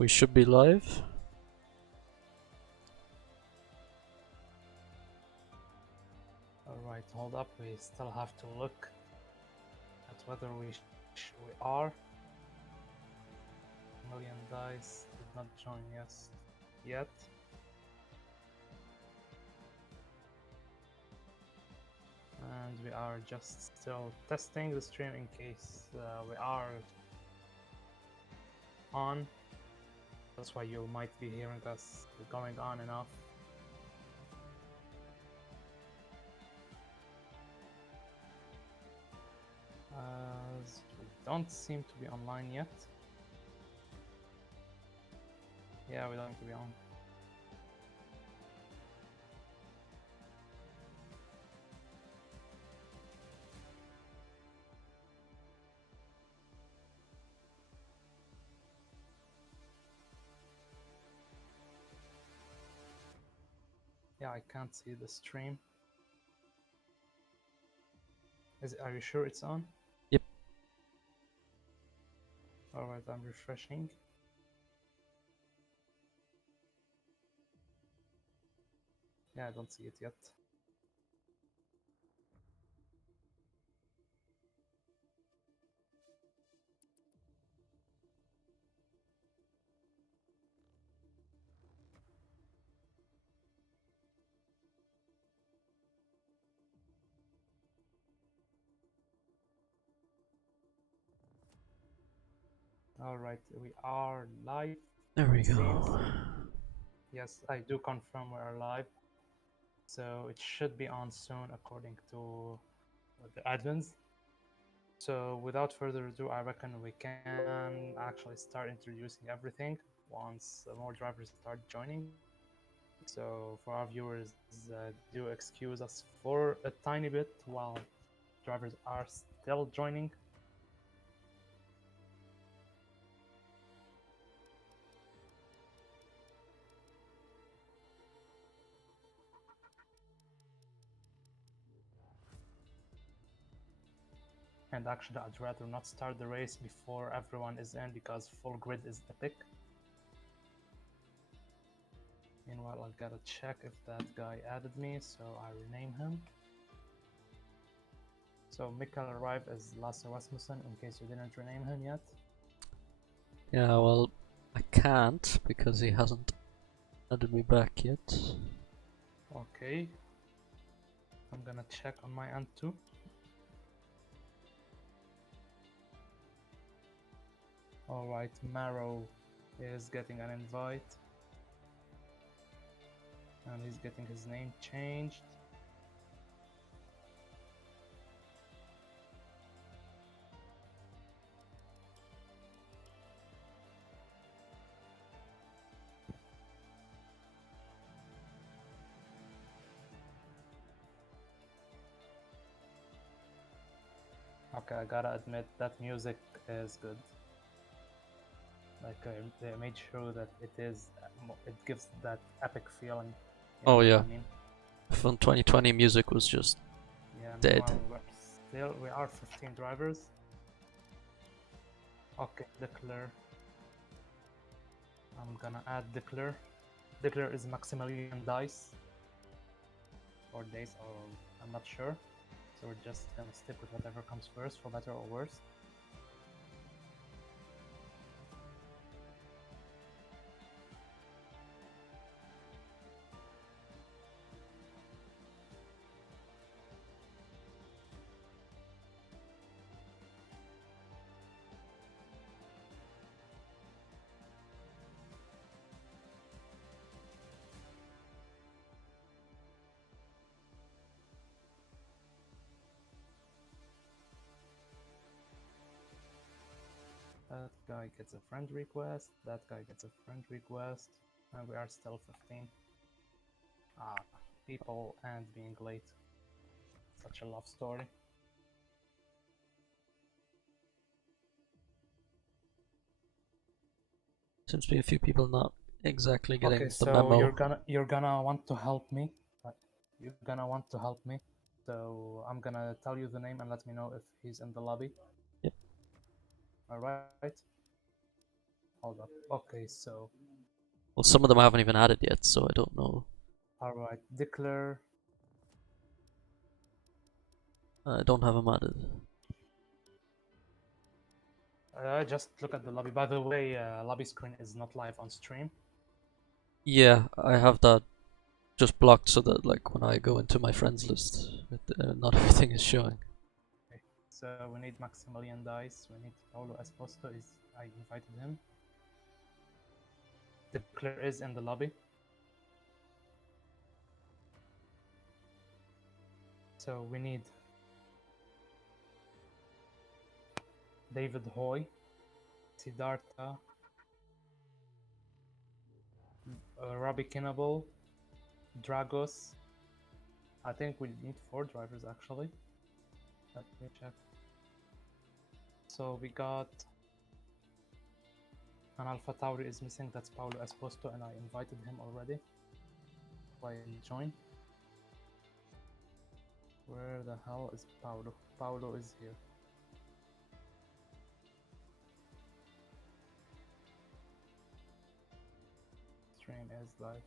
We should be live. Alright, hold up, we still have to look at whether we are. Million dice did not join us yet. And we are just still testing the stream in case we are on. That's why you might be hearing us going on and off. We don't seem to be online yet. Yeah, we don't seem to be on. Yeah, I can't see the stream. Are you sure it's on? Yep. Alright, I'm refreshing. Yeah, I don't see it yet. Alright, we are live. There we go. Seems. Yes, I do confirm we are live. So it should be on soon according to the admins. So without further ado, I reckon we can actually start introducing everything once more drivers start joining. So for our viewers, do excuse us for a tiny bit while drivers are still joining. And actually, I'd rather not start the race before everyone is in because full grid is epic. Meanwhile, I gotta check if that guy added me, so I rename him. So Mikkel arrived as Lasse Rasmussen, in case you didn't rename him yet. Yeah, well, I can't because he hasn't added me back yet. Okay. I'm gonna check on my end too. Alright, Marrow is getting an invite. And he's getting his name changed. Okay, I gotta admit that music is good. Like they made sure that it gives that epic feeling. Oh yeah. I mean, From 2020 music was just dead. We are 15 drivers. Okay, Declare. I'm gonna add Declare. Declare is Maximilian dice or days, or I'm not sure. So we're just gonna stick with whatever comes first, for better or worse. That guy gets a friend request, that guy gets a friend request, and we are still 15. People and being late. Such a love story. Seems to be a few people not exactly getting okay, the so memo. you're gonna want to help me. You're gonna want to help me. So I'm gonna tell you the name and let me know if he's in the lobby. Yep. Alright. Hold up. Okay, so Well, some of them I haven't even added yet, so I don't know. alright, declare. I don't have them added. Just look at the lobby. By the way, lobby screen is not live on stream. Yeah, I have that just blocked so that like when I go into my friends list, not everything is showing. Okay. So we need Maximilian Dice. We need Paulo Esposto. I invited him. Declare is in the lobby. So we need David Hoy, Siddhartha, Rabih Kinnable, Dragos. I think we need 4 drivers actually. Let me check. So we got an Alpha Tauri is missing. That's Paulo Esposto, and I invited him already. Why join? Where the hell is Paulo? Paulo is here. Stream is live.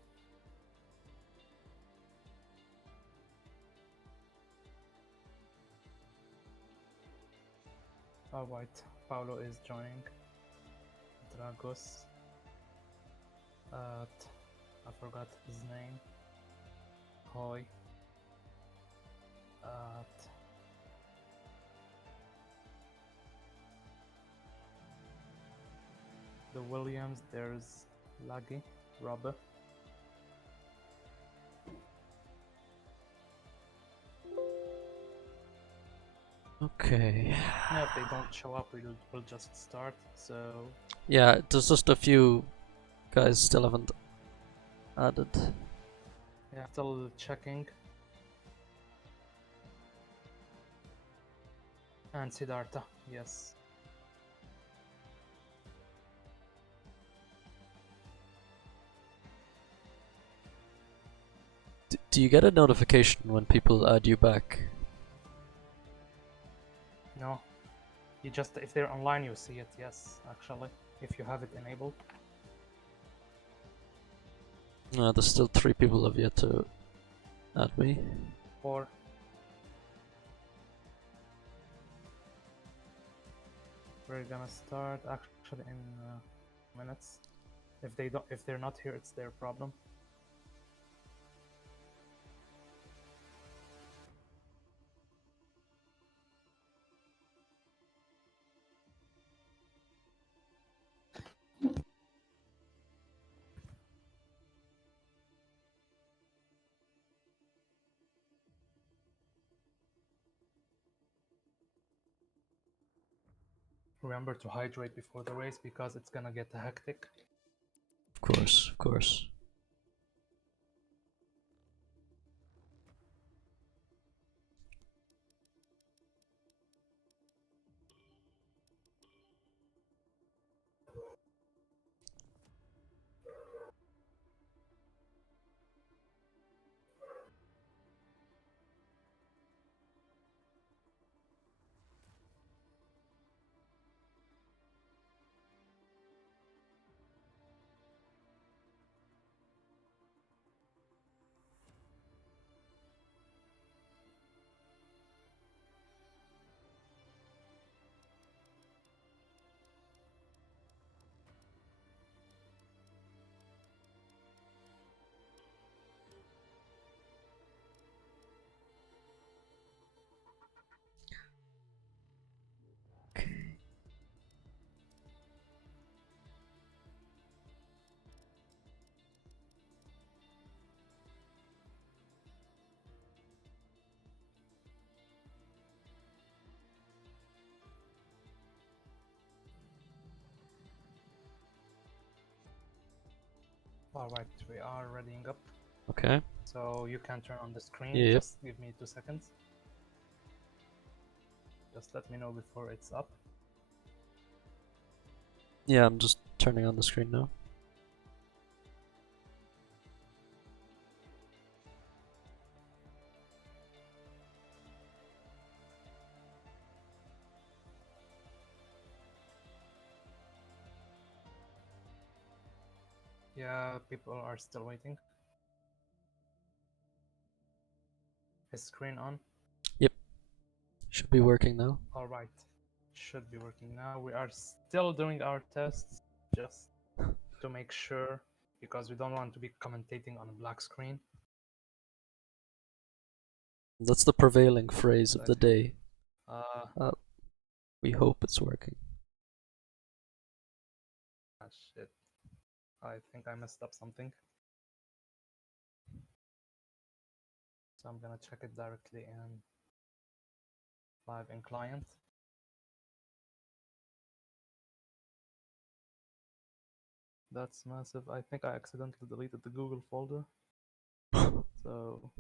Alright, Paulo is joining. Dragos. I forgot his name. Hoy. The Williams, there's Laggy, Rabih. Okay. Yeah, if they don't show up, we'll just start. So Yeah, there's just a few guys still haven't added. yeah, still checking. And Siddhartha, yes. Do you get a notification when people add you back? No, you just if they're online, you see it. Yes, actually, if you have it enabled. No, there's still 3 people have yet to add me. 4. We're gonna start actually in minutes. If they're not here, it's their problem. Remember to hydrate before the race because it's gonna get hectic. Of course, of course. Alright, we are readying up. Okay. So you can turn on the screen. Yep. Just give me 2 seconds. Just let me know before it's up. Yeah, I'm just turning on the screen now. Yeah, people are still waiting. Is screen on? Yep. Should be working now. All right. Should be working now. We are still doing our tests just to make sure because we don't want to be commentating on a black screen. That's the prevailing phrase of the day. Uh, We hope it's working. shit. I think I messed up something. So I'm gonna check it directly in live in client. That's massive. I think I accidentally deleted the Google folder. So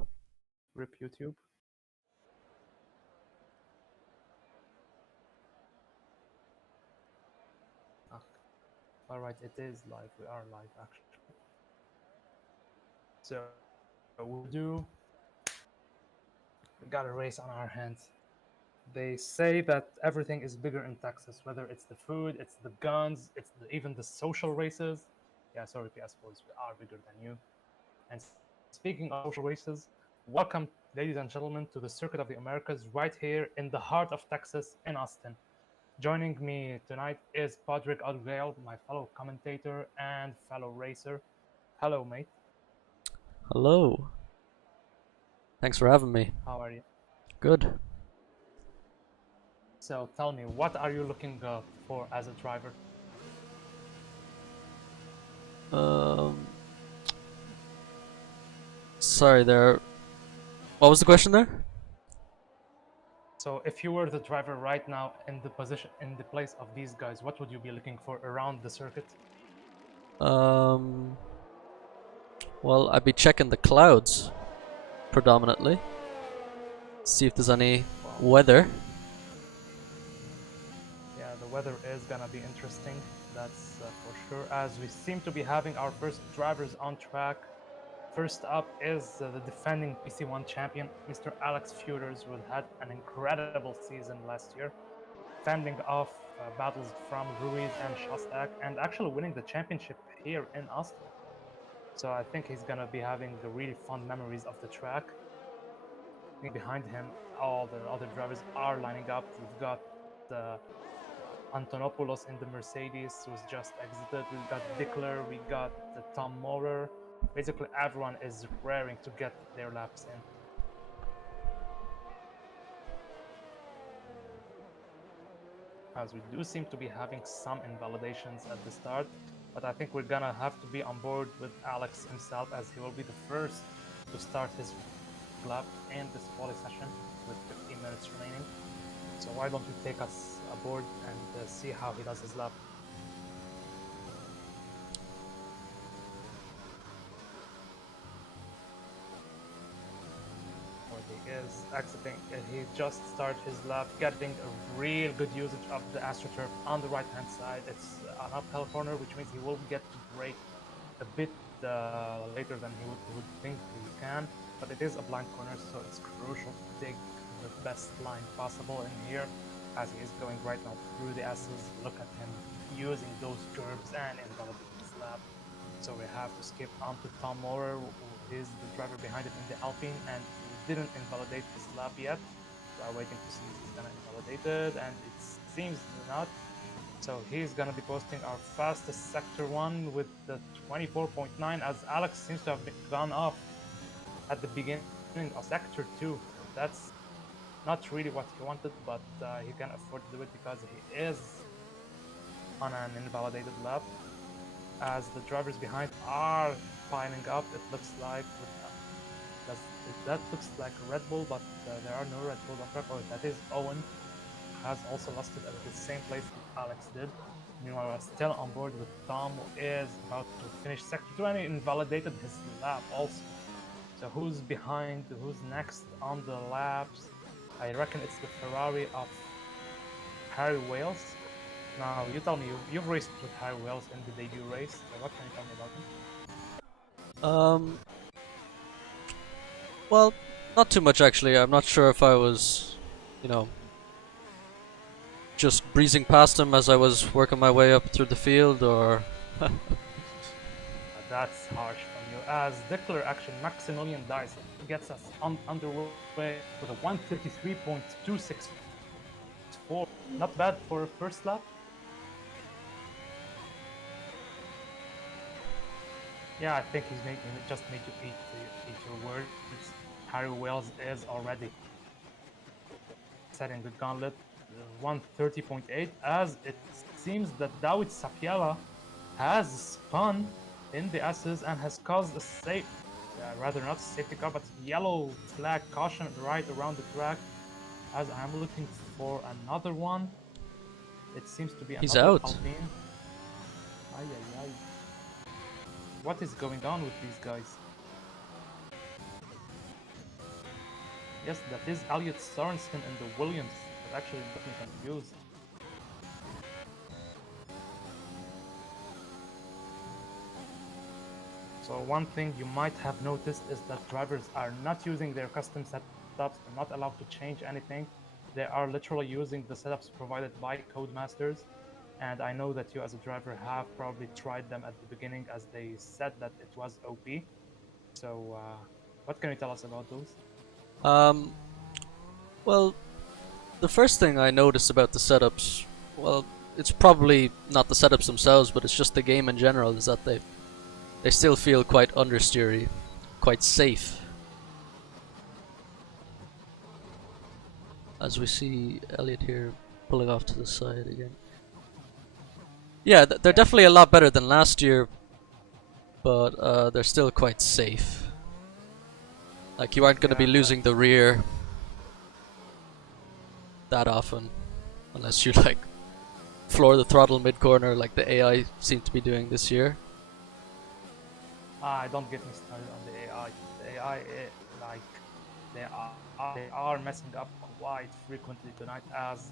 rip YouTube. Ah, all right, it is live. We are live actually. So we got a race on our hands. They say that everything is bigger in Texas, whether it's the food, it's the guns, even the social races. Yeah, sorry, PS boys, we are bigger than you. And speaking of social races, welcome, ladies and gentlemen, to the Circuit of the Americas, right here in the heart of Texas, in Austin. Joining me tonight is Padraig, my fellow commentator and fellow racer. Hello, mate. Hello. Thanks for having me. How are you? Good. So tell me, what are you looking for as a driver? Sorry there. What was the question there? So if you were the driver right now in the place of these guys, what would you be looking for around the circuit? Well, I'd be checking the clouds predominantly. See if there's any weather. Yeah, the weather is gonna be interesting, that's for sure, as we seem to be having our first drivers on track. First up is the defending PC1 champion, Mr. Alex Feuders, who had an incredible season last year, fending off battles from Ruiz and Shostak, and actually winning the championship here in Austin. So I think he's gonna be having the really fun memories of the track. Behind him, all the other drivers are lining up. We've got Antonopoulos in the Mercedes, who's just exited. We've got Dickler, we got Tom Morer. Basically, everyone is raring to get their laps in. As we do seem to be having some invalidations at the start, but I think we're gonna have to be on board with Alex himself, as he will be the first to start his lap in this quali session with 15 minutes remaining. So why don't you take us aboard and see how he does his lap? He is exiting. He just started his lap, getting a real good usage of the AstroTurf on the right-hand side. It's an uphill corner, which means he will get to brake a bit later than he would think he can. But it is a blind corner, so it's crucial to take the best line possible in here, as he is going right now through the S's. Look at him using those curbs and invalidating his lap. So we have to skip on to Tom Morer, who is the driver behind him in the Alpine, and he didn't invalidate his lap yet. We are waiting to see if he's gonna invalidate it, and it seems not. So he's gonna be posting our fastest sector 1 with the 24.9, as Alex seems to have gone off at the beginning of sector 2. That's not really what he wanted, but he can afford to do it because he is on an invalidated lap. As the drivers behind are piling up, it looks like that looks like a Red Bull, but there are no Red Bulls on track. Oh, that is Owen, has also lost it at the same place that Alex did. Meanwhile, we're still on board with Tom, who is about to finish sector 2, and he invalidated his lap also. So who's behind? Who's next on the laps? I reckon it's the Ferrari of Harry Wales. Now, you tell me, you've raced with Harry Wales in the debut race, so what can you tell me about him? Well, not too much actually. I'm not sure if I was, just breezing past him as I was working my way up through the field, or That's harsh from you. As Declar actually Maximilian dies, gets us underway with a 133.264. Not bad for a first lap. Yeah, I think he just made you eat your words. Harry Wells is already setting the gauntlet 130.8, as it seems that Dawid Sapiela has spun in the S's and has caused a rather not a safety car, but yellow flag caution right around the track. As I'm looking for another one, it seems to be He's another out. Alpine. Ay, ay, ay. What is going on with these guys? Yes, that is Elliot Sorensen in the Williams. That actually got me confused. So one thing you might have noticed is that drivers are not using their custom setups. They're not allowed to change anything. They are literally using the setups provided by Codemasters. And I know that you as a driver have probably tried them at the beginning, as they said that it was OP. So what can you tell us about those? Um, well, the first thing I noticed about the setups, well, it's probably not the setups themselves, but it's just the game in general, is that they still feel quite understeery, quite safe. As we see Elliot here pulling off to the side again. Yeah, they're definitely a lot better than last year, but they're still quite safe. Like, you aren't going to be losing the rear that often, unless you like floor the throttle mid-corner like the AI seem to be doing this year. Don't get me started on the AI. The AI, like, they are messing up quite frequently tonight. As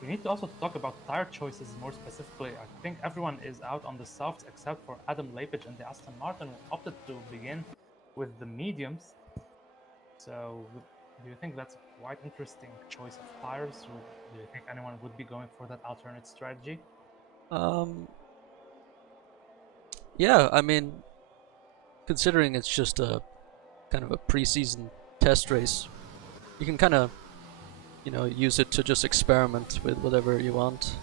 we need to also talk about tire choices more specifically. I think everyone is out on the softs except for Adam Lepage and the Aston Martin, who opted to begin with the mediums. So, do you think that's a quite interesting choice of tires? Or do you think anyone would be going for that alternate strategy? Um, yeah, I mean, considering it's just a kind of a preseason test race, you can kind of, use it to just experiment with whatever you want.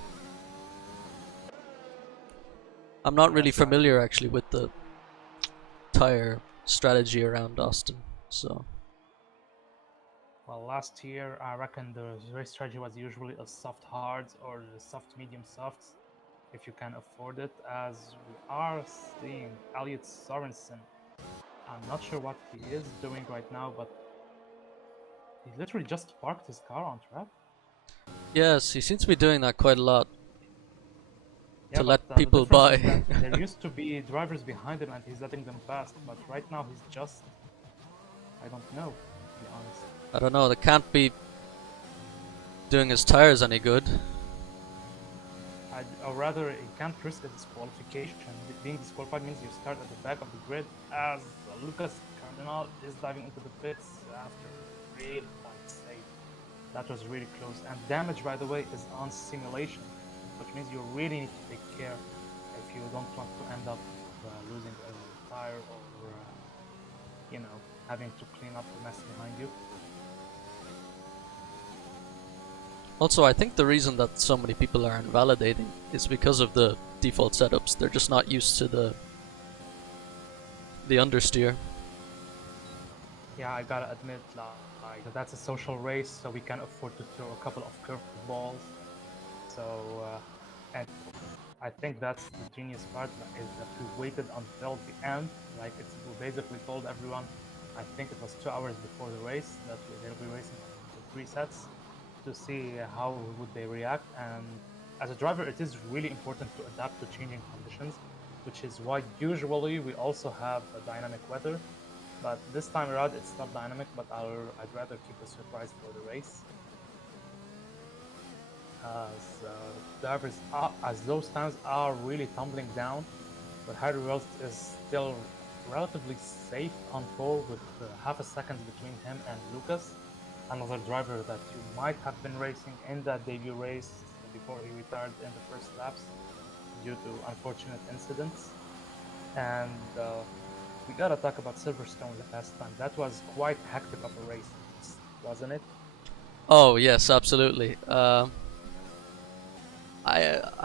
I'm not really familiar actually with the tire strategy around Austin, so. Well, last year I reckon the race strategy was usually a soft hards or the soft medium softs, if you can afford it. As we are seeing Elliot Sorensen, I'm not sure what he is doing right now, but he literally just parked his car on track. Yes, he seems to be doing that quite a lot. Yeah, To but let the people difference is by. that there used to be drivers behind him and he's letting them pass, but right now he's just, I don't know, to be honest. I don't know, they can't be doing his tires any good. Or rather, he can't risk a disqualification. Being disqualified means you start at the back of the grid, as Lucas Cardinal is diving into the pits after really quite safe. That was really close. And damage, by the way, is on simulation, which means you really need to take care if you don't want to end up losing a tire or, having to clean up the mess behind you. Also, I think the reason that so many people are invalidating is because of the default setups. They're just not used to the understeer. Yeah, I gotta admit, like that's a social race, so we can afford to throw a couple of curved balls. So, and I think that's the genius part, is that we waited until the end. Like, we basically told everyone, I think it was 2 hours before the race, that they'll be racing the presets, to see how would they react. And as a driver, it is really important to adapt to changing conditions, which is why usually we also have a dynamic weather. But this time around, it's not dynamic, but I'd rather keep a surprise for the race. As drivers, as those times are really tumbling down, but Harry Wells is still relatively safe on pole with half a second between him and Lucas, another driver that you might have been racing in that debut race before he retired in the first laps due to unfortunate incidents. And we gotta talk about Silverstone last time. That was quite hectic of a race, wasn't it? Oh yes, absolutely.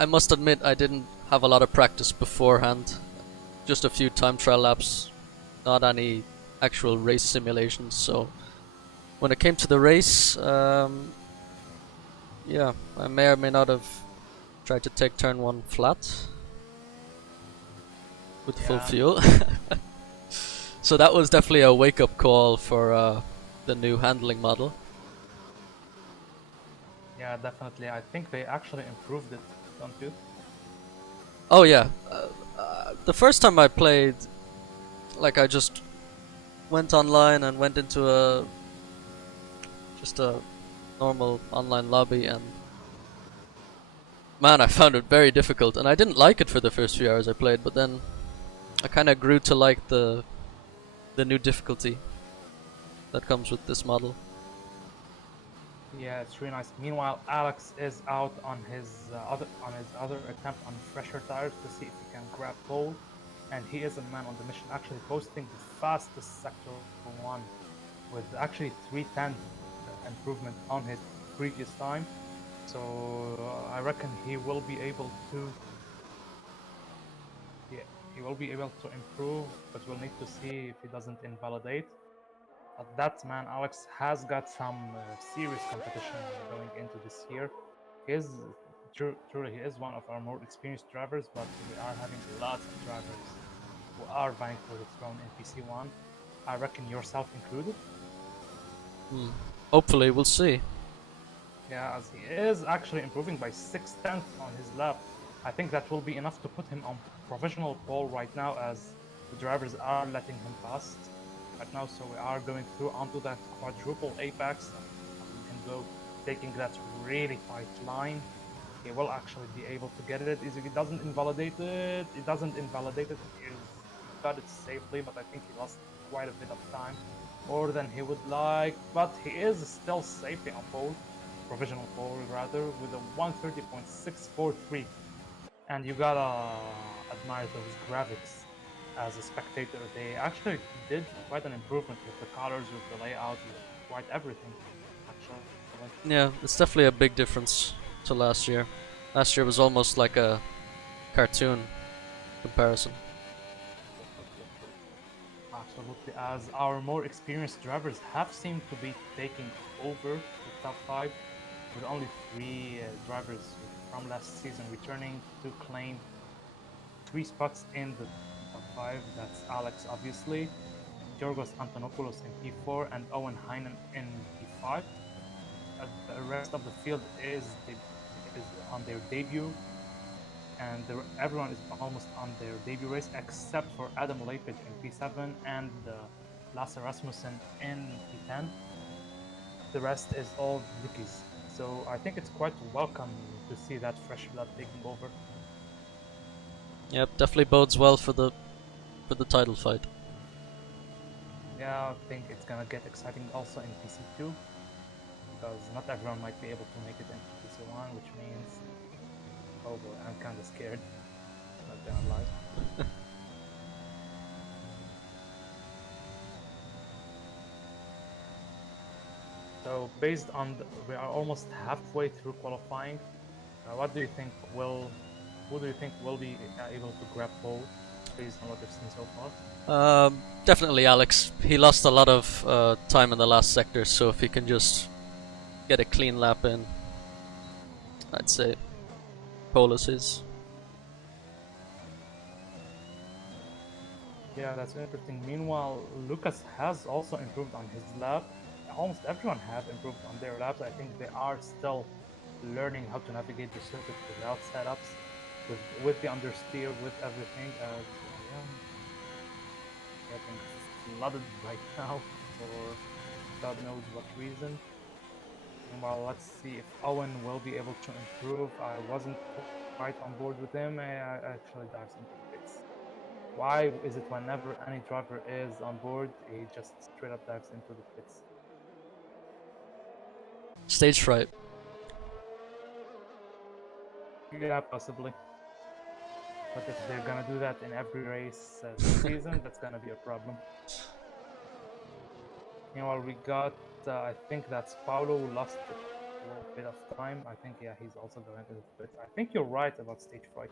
I must admit I didn't have a lot of practice beforehand. Just a few time trial laps, not any actual race simulations. So when it came to the race, yeah, I may or may not have tried to take turn one flat with full Yeah, fuel. So that was definitely a wake-up call for the new handling model. yeah, definitely. I think they actually improved it, don't you? Oh yeah, the first time I played, like I just went online and went into a just a normal online lobby, and man, I found it very difficult, and I didn't like it for the first few hours I played, but then I kind of grew to like the new difficulty that comes with this model. Yeah, it's really nice. Meanwhile, Alex is out on his other attempt on fresher tires to see if he can grab pole, and he is a man on the mission, actually posting the fastest sector one with actually 310 improvement on his previous time. So I reckon he will be able to yeah, he will be able to improve, but we'll need to see if he doesn't invalidate. But that man, Alex, has got some serious competition going into this year. He is truly he is one of our more experienced drivers, but we are having lots of drivers who are vying for the throne in PC1. I reckon yourself included. Hmm. Hopefully, we'll see. Yeah, as he is actually improving by 6/10 on his lap. I think that will be enough to put him on provisional pole right now, as the drivers are letting him pass right now. So we are going through onto that quadruple apex. And go taking that really tight line. He will actually be able to get it. If he doesn't invalidate it, he doesn't invalidate it. He got it safely, but I think he lost quite a bit of time, more than he would like. But he is still safely on pole, provisional pole rather, with a 130.643. And you gotta admire those graphics as a spectator. They actually did quite an improvement with the colors, with the layout, with quite everything. Actually, Yeah, it's definitely a big difference to last year. Last year was almost like a cartoon comparison. absolutely. As our more experienced drivers have seemed to be taking over the top five, with only three drivers from last season returning to claim three spots in the top five. That's Alex, obviously, Georgos Antonopoulos in P4, and Owen Heinen in P5. The rest of the field is on their debut, and everyone is almost on their debut race except for Adam Lepage in P7 and Lasse Rasmussen in P10. The rest is all rookies. So I think it's quite welcome to see that fresh blood taking over. Yep, definitely bodes well for the title fight. Yeah, I think it's gonna get exciting also in PC2, because not everyone might be able to make it into PC1, which means, oh boy, I'm kind of scared. Not gonna lie. So based on we are almost halfway through qualifying. What do you think will who do you think will be able to grab pole based on what we've seen so far? Definitely Alex. He lost a lot of time in the last sector, so if he can just get a clean lap in, I'd say pole is his. Yeah, that's interesting. Meanwhile, Lucas has also improved on his lap. Almost everyone have improved on their laps. I think they are still learning how to navigate the circuit without setups, with the understeer, with everything. As I am getting flooded right now for God knows what reason. Meanwhile, let's see if Owen will be able to improve. I wasn't quite on board with him. I actually dives into the pits. Why is it whenever any driver is on board, he just straight up dives into the pits? Stage fright. Yeah, possibly. But if they're gonna do that in every race this season, that's gonna be a problem. Meanwhile, we got, I think that's Paulo who lost a little bit of time. I think, yeah, he's also going to the pit. I think you're right about stage fright.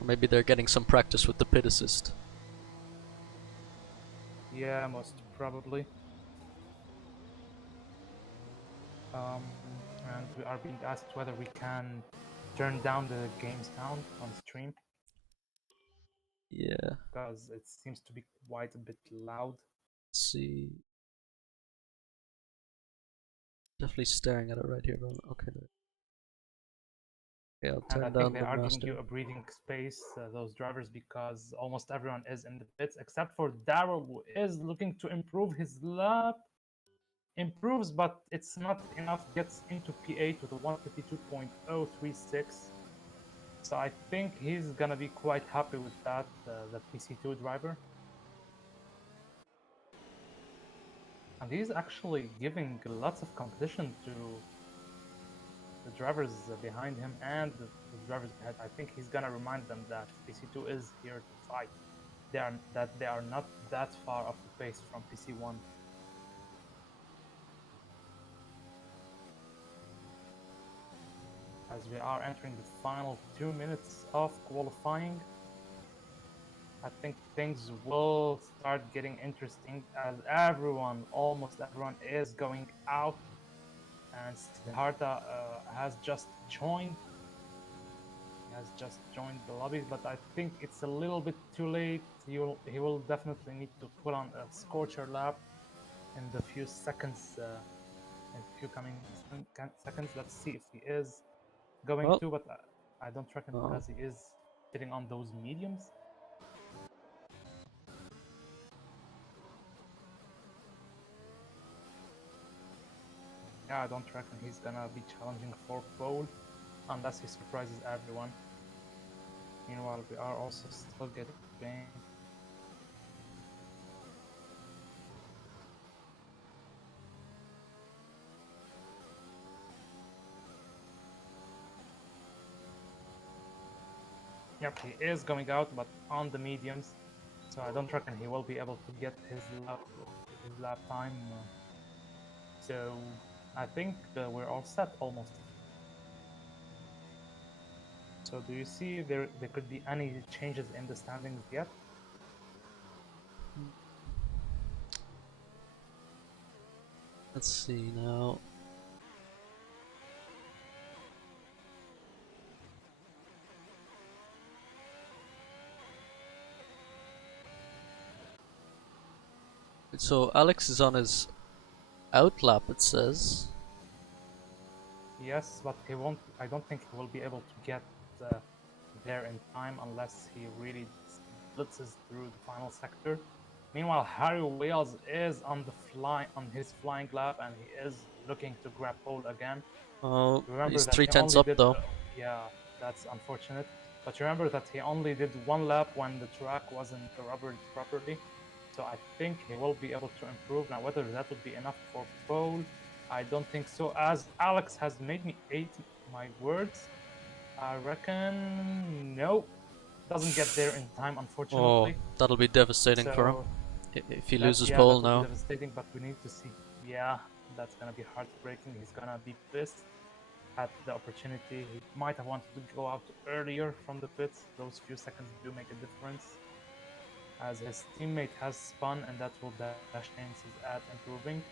Or maybe they're getting some practice with the pit assist. Yeah, most probably. And we are being asked whether we can turn down the game sound on stream Yeah. because it seems to be quite a bit loud. Let's see. Definitely staring at it right here. Okay. There. Yeah, I'll And I turn think down they the are giving master. you a breathing space, those drivers, because almost everyone is in the pits except for Daryl, who is looking to improve his lap. Improves, but it's not enough. Gets into P8 with a 152.036. So I think he's gonna be quite happy with that, the PC2 driver. And he's actually giving lots of competition to the drivers behind him and the drivers ahead. I think he's gonna remind them that PC2 is here to fight. They are not that far off the pace from PC1. As we are entering the final 2 minutes of qualifying, I think things will start getting interesting as almost everyone, is going out, and Siddhartha has just joined. He has just joined the lobby, but I think it's a little bit too late. He will definitely need to put on a scorcher lap in the few seconds, in few coming seconds. Let's see if he is going Well, to, but I don't reckon because he is sitting on those mediums. Yeah, I don't reckon he's gonna be challenging for pole unless he surprises everyone. Meanwhile, we are also still getting banged. Yep, he is going out, but on the mediums, so I don't reckon he will be able to get his lap time. So I think we're all set almost. So do you see there could be any changes in the standings yet? let's see now. So Alex is on his out lap, it says. Yes, but he won't. I don't think he will be able to get uh, there in time unless he really blitzes through the final sector. Meanwhile, Harry Wales is on his flying lap, and he is looking to grab pole again. Oh, Remember he's that 3/10 up though. yeah, that's unfortunate. But remember that he only did one lap when the track wasn't rubbered properly. So I think he will be able to improve. Now, whether that would be enough for pole, I don't think so. As Alex has made me eat my words, I reckon no, doesn't get there in time, Oh, unfortunately. that'll be devastating for him So if he that, loses yeah, pole that will be now. devastating. But we need to see. Yeah, that's gonna be heartbreaking. He's gonna be pissed at the opportunity. He might have wanted to go out earlier from the pits. Those few seconds do make a difference, as his teammate has spun, and that will dash chances at improving.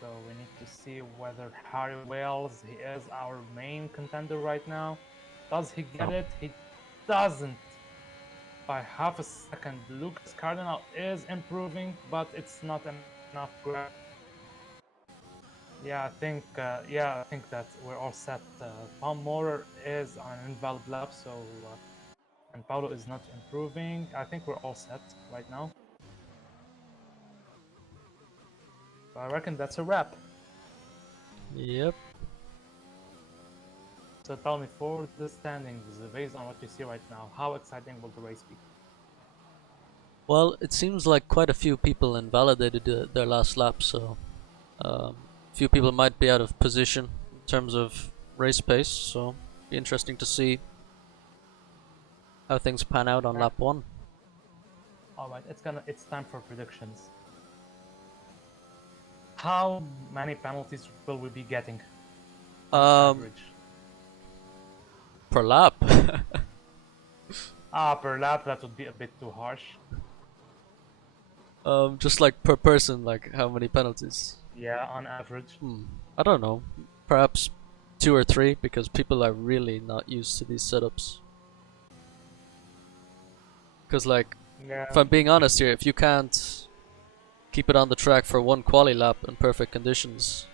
So we need to see whether Harry Wales, he is our main contender right now. Does he get it? He doesn't. By half a second, Lucas Cardinal is improving, but it's not enough grab. Yeah, I think that we're all set. Tom Moore is on an invalid lap, so and Paulo is not improving. I think we're all set right now. So I reckon that's a wrap. Yep. So tell me, for the standings, based on what you see right now, how exciting will the race be? Well, it seems like quite a few people invalidated their last lap, so few people might be out of position in terms of race pace, so be interesting to see how things pan out on lap 1. Alright, it's time for predictions. How many penalties will we be getting on average? Per lap. Per lap that would be a bit too harsh. Just like per person, like how many penalties? Yeah, on average. I don't know. Perhaps 2 or 3, because people are really not used to these setups. Because like, if I'm being honest here, if you can't keep it on the track for one quali lap in perfect conditions,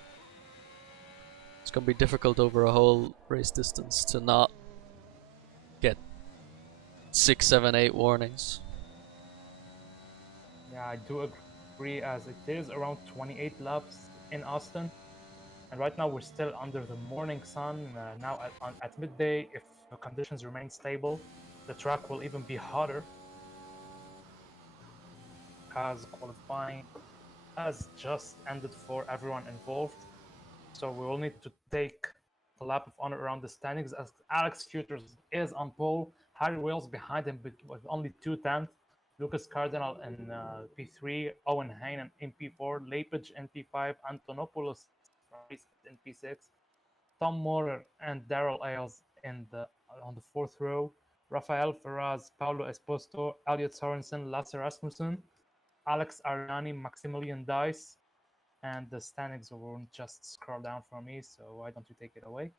it's gonna be difficult over a whole race distance to not get 6, 7, 8 warnings. Yeah, I do agree, as it is around 28 laps in Austin. And right now we're still under the morning sun. Now at midday, if the conditions remain stable, the track will even be hotter, as qualifying has just ended for everyone involved. So we will need to take a lap of honor around the standings, as Alex Futures is on pole, Harry Wales behind him with only 2/10, Lucas Cardinal in P3, Owen Haynen in P4, Lepage in P5, Antonopoulos in P6, Tom Morer and Daryl Ailes on the 4th row, Rafael Ferraz, Paulo Esposito, Elliot Sorensen, Lasse Rasmussen, Alex Ariani, Maximilian Dice, and the standings won't just scroll down for me, so why don't you take it away?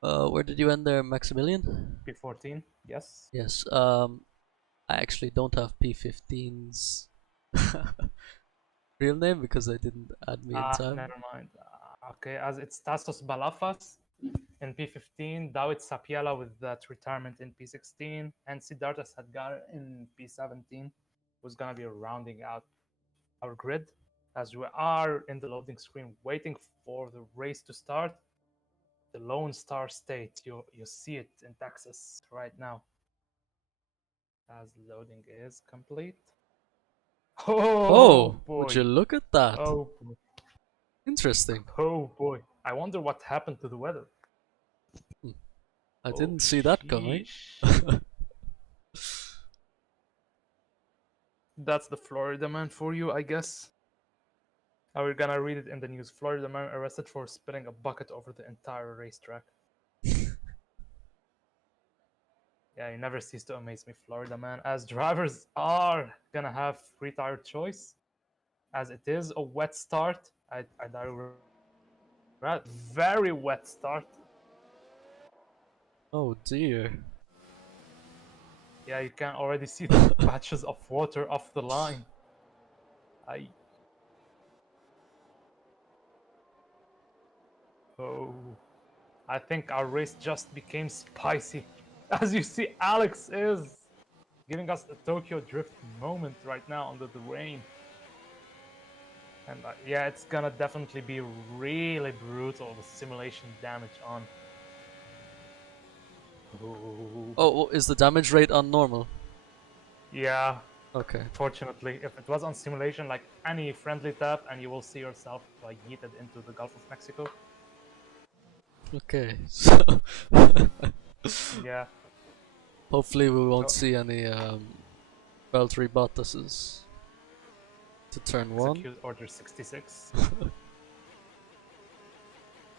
Where did you end there, Maximilian? P14, yes. Yes. I actually don't have P15's real name because I didn't add me in time. Never mind. Okay, as it's Tassos Balafas in P15, David Sapiela with that retirement in P16, and Siddhartha Sadgar in P17, who's gonna be rounding out our grid, as we are in the loading screen waiting for the race to start. The Lone Star State, you see it in Texas right now, as loading is complete. Oh, boy. Would you look at that? Oh boy. Interesting. Oh boy, I wonder what happened to the weather. I didn't see that coming. That's the Florida man for you, I guess. We're gonna read it in the news. Florida man arrested for spilling a bucket over the entire racetrack. Yeah, you never cease to amaze me, Florida man. As drivers are gonna have free tire choice, as it is a wet start. Very wet start. Oh dear. Yeah, you can already see the patches of water off the line. I think our race just became spicy. As you see, Alex is giving us a Tokyo Drift moment right now under the rain. And yeah, it's gonna definitely be really brutal, the simulation damage on. Oh, is the damage rate on normal? Yeah. Okay. Fortunately, if it was on simulation, like any friendly tap, and you will see yourself like yeeted into the Gulf of Mexico. Okay, so yeah. Hopefully we won't see any Valtteri Bottases to turn 1. Execute Order 66.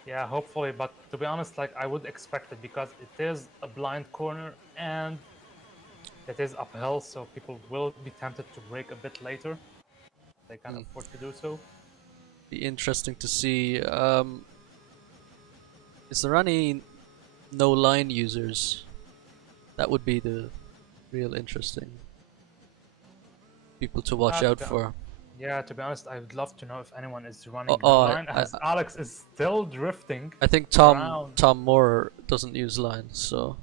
Yeah, hopefully, but to be honest, like I would expect it, because it is a blind corner and it is uphill, so people will be tempted to brake a bit later. They can afford to do so. Be interesting to see. Is there any no line users? That would be the real interesting people to watch out for. Yeah, to be honest, I would love to know if anyone is running no line, as Alex is still drifting. I think Tom Moore doesn't use line, so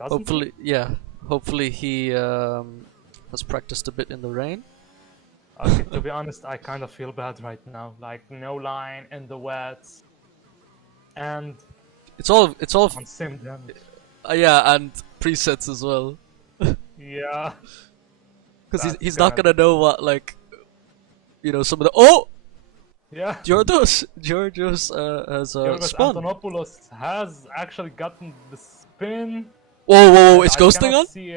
hopefully, yeah, hopefully he has practiced a bit in the rain. Okay, to be honest, I kind of feel bad right now. Like no line in the wet, and it's all on sim damage. Yeah, and presets as well. Yeah. Because he's not gonna know what, like, you know, some of the Yeah. Georgios has Yorgos spun. Antonopoulos has actually gotten the spin. Whoa, whoa, whoa! And It's I ghosting cannot on. see.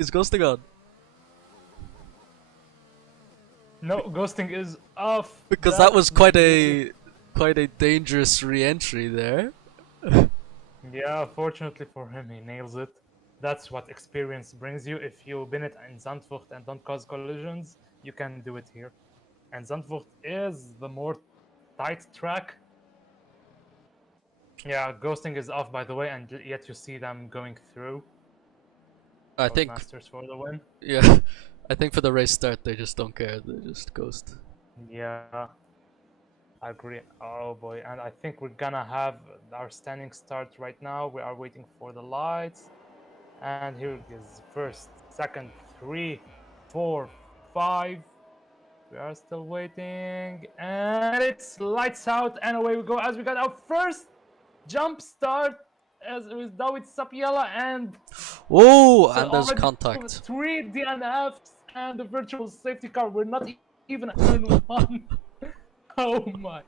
It's ghosting on No, ghosting is off. because that That was would be. quite a dangerous re-entry there. Yeah, fortunately for him, he nails it. That's what experience brings you. If you bin it in Zandvoort and don't cause collisions, you can do it here. And Zandvoort is the more tight track. Yeah, ghosting is off, by the way, and yet you see them going through. I think, Codemasters for the win. yeah, I think for the race start they just don't care. They just ghost. Yeah, I agree. Oh boy, and I think we're gonna have our standing start right now. We are waiting for the lights. And here it is. First, second, 3, 4, 5. We are still waiting. And it's lights out. And away we go as we got our first jump start as with Dawid Sapiela. And Oh, so and there's already contact. 3 DNFs and the virtual safety car. We're not even in one. Oh my.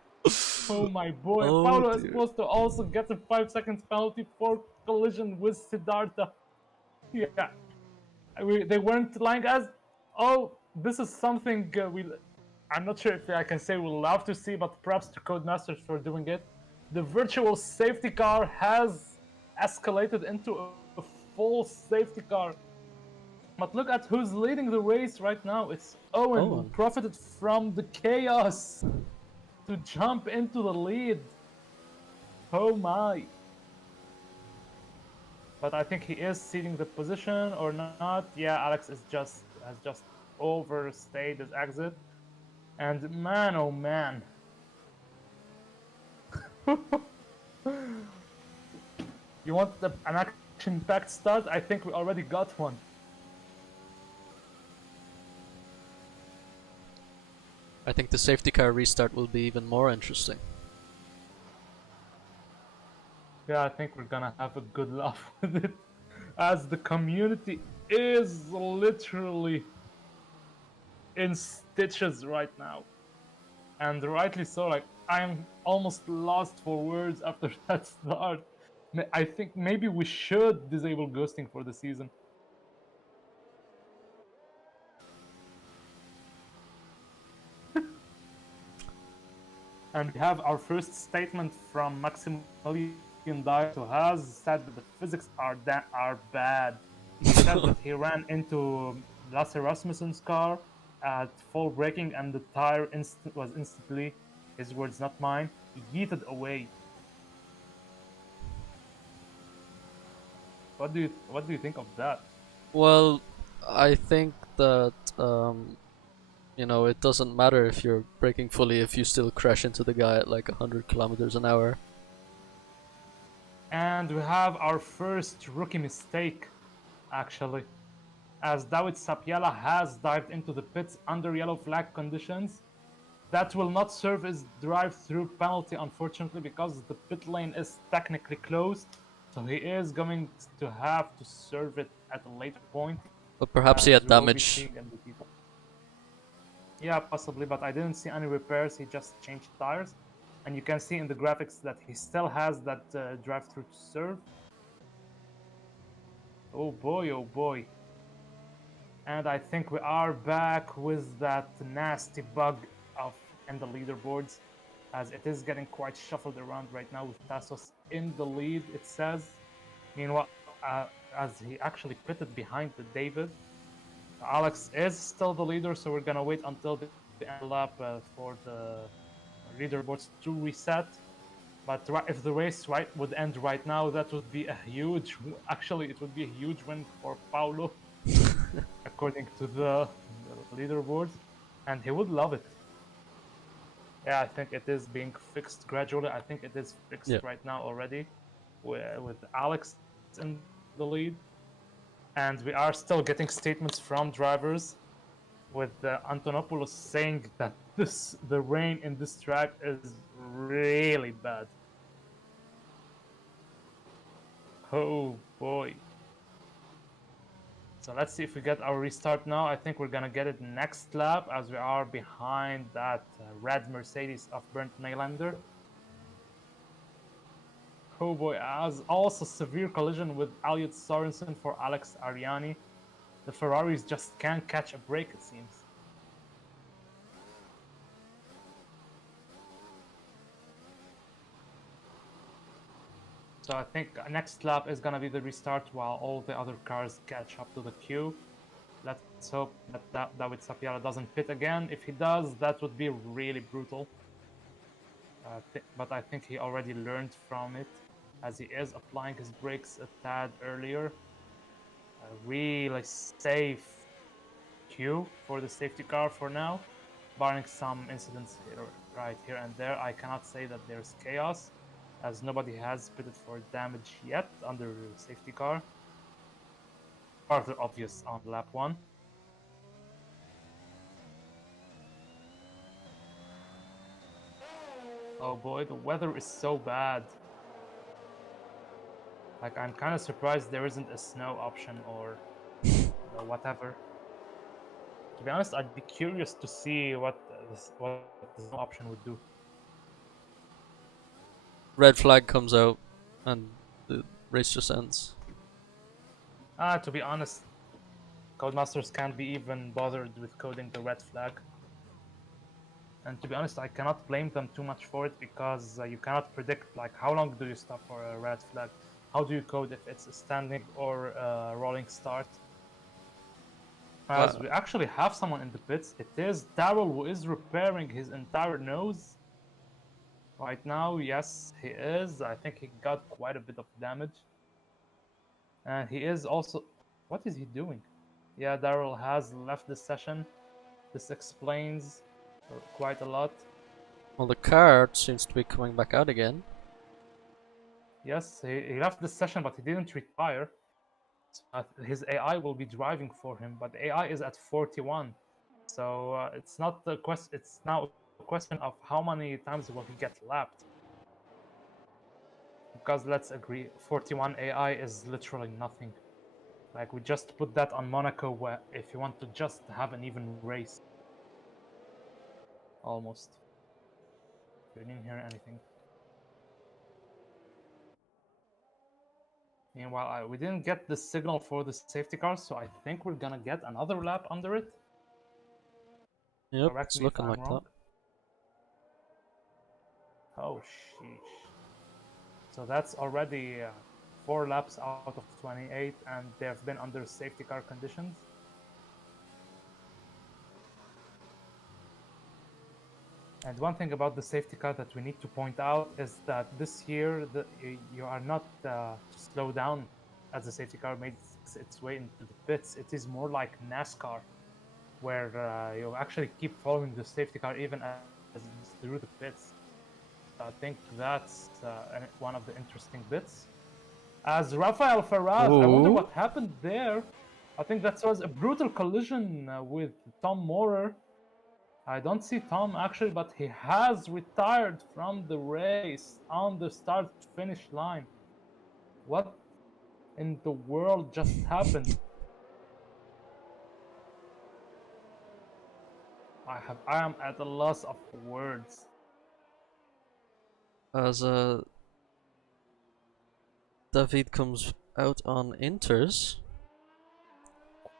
Oh my boy. Oh Paulo is dear. supposed to also get a 5 seconds penalty for collision with Siddhartha. Yeah. They weren't lying as, oh, this is something I'm not sure if I can say we'll love to see, but props to Codemasters for doing it. The virtual safety car has escalated into a full safety car. But look at who's leading the race right now. It's Owen, who Owen. profited from the chaos to jump into the lead. Oh my. But I think he is ceding the position or not. Yeah, Alex has just overstayed his exit. And man, oh man. You want an action-packed start? I think we already got one. I think the safety car restart will be even more interesting. Yeah, I think we're gonna have a good laugh with it, as the community is literally in stitches right now. And rightly so. Like, I'm almost lost for words after that start. I think maybe we should disable ghosting for the season. And we have our first statement from Maximilian Dyer, who has said that the physics are bad. He said that he ran into Lasse Rasmussen's car at full braking, and the tire was instantly, his words not mine, yeeted away. What do you think of that? Well, I think that you know, it doesn't matter if you're braking fully if you still crash into the guy at like 100 kilometers an hour. And we have our first rookie mistake, actually, as Dawid Sapiela has dived into the pits under yellow flag conditions. That will not serve as drive-through penalty, unfortunately, because the pit lane is technically closed. So he is going to have to serve it at a later point. But perhaps he as had we will be damage. seeing in the detail. Yeah, possibly, but I didn't see any repairs. He just changed tires. And you can see in the graphics that he still has that drive-through to serve. Oh boy, oh boy. And I think we are back with that nasty bug in the leaderboards, as it is getting quite shuffled around right now with Tassos in the lead, it says. Meanwhile, as he actually pitted behind the David, Alex is still the leader, so we're gonna wait until the end lap for the leaderboards to reset. But if the race would end right now, that would be a huge. Actually, it would be a huge win for Paulo, according to the leaderboards, and he would love it. Yeah, I think it is being fixed gradually. I think it is fixed right now already, with Alex in the lead, and we are still getting statements from drivers, with Antonopoulos saying that the rain in this track is really bad. Oh boy. So let's see if we get our restart now. I think we're gonna get it next lap as we are behind that red Mercedes of Bernd Nylander. Oh boy, as also severe collision with Elliot Sorensen for Alex Ariani. The Ferraris just can't catch a break, it seems. So I think next lap is gonna be the restart while all the other cars catch up to the queue. Let's hope that David Sapiara doesn't pit again. If he does, that would be really brutal. But I think he already learned from it, as he is applying his brakes a tad earlier. A really safe queue for the safety car for now, barring some incidents right here and there. I cannot say that there's chaos, as nobody has pitted for damage yet under safety car. Rather obvious on lap 1. Oh boy, the weather is so bad. Like, I'm kind of surprised there isn't a snow option or whatever. To be honest, I'd be curious to see what the snow option would do. Red flag comes out, and the race just ends. To be honest, Codemasters can't be even bothered with coding the red flag. And to be honest, I cannot blame them too much for it, because you cannot predict like how long do you stop for a red flag. How do you code if it's a standing or a rolling start? As we actually have someone in the pits. It is Daryl, who is repairing his entire nose right now. Yes, he is. I think he got quite a bit of damage. And he is also... What is he doing? Yeah, Daryl has left the session. This explains quite a lot. Well, the car seems to be coming back out again. Yes, he left the session, but he didn't retire. His AI will be driving for him, but the AI is at 41. So it's not the question. It's now a question of how many times will he get lapped. Because let's agree, 41 AI is literally nothing. Like, we just put that on Monaco, where if you want to just have an even race. Almost. You didn't hear anything. Meanwhile, we didn't get the signal for the safety car, so I think we're gonna get another lap under it. Yep, Correct it's me if looking I'm like wrong. that. Oh, sheesh. So that's already 4 laps out of 28, and they've been under safety car conditions. And one thing about the safety car that we need to point out is that this year you are not to slow down as the safety car makes its way into the pits. It is more like NASCAR, where you actually keep following the safety car even as it's through the pits. I think that's one of the interesting bits. As Rafael Ferraz, I wonder what happened there. I think that was a brutal collision with Tom Morer. I don't see Tom actually, but he has retired from the race on the start-finish line. What in the world just happened? I am at a loss of words. As David comes out on Inters.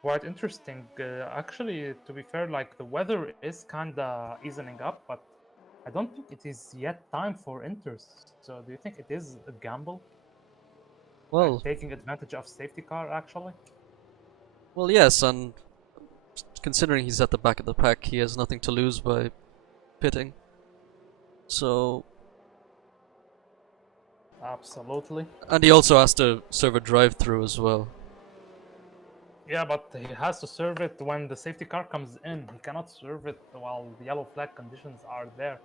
Quite interesting. Actually, to be fair, like, the weather is kinda easing up, but I don't think it is yet time for Inters. So do you think it is a gamble? Well, Taking advantage of safety car, actually? well, yes, and considering he's at the back of the pack, he has nothing to lose by pitting. So, Absolutely. and he also has to serve a drive-through as well. Yeah, but he has to serve it when the safety car comes in. He cannot serve it while the yellow flag conditions are there.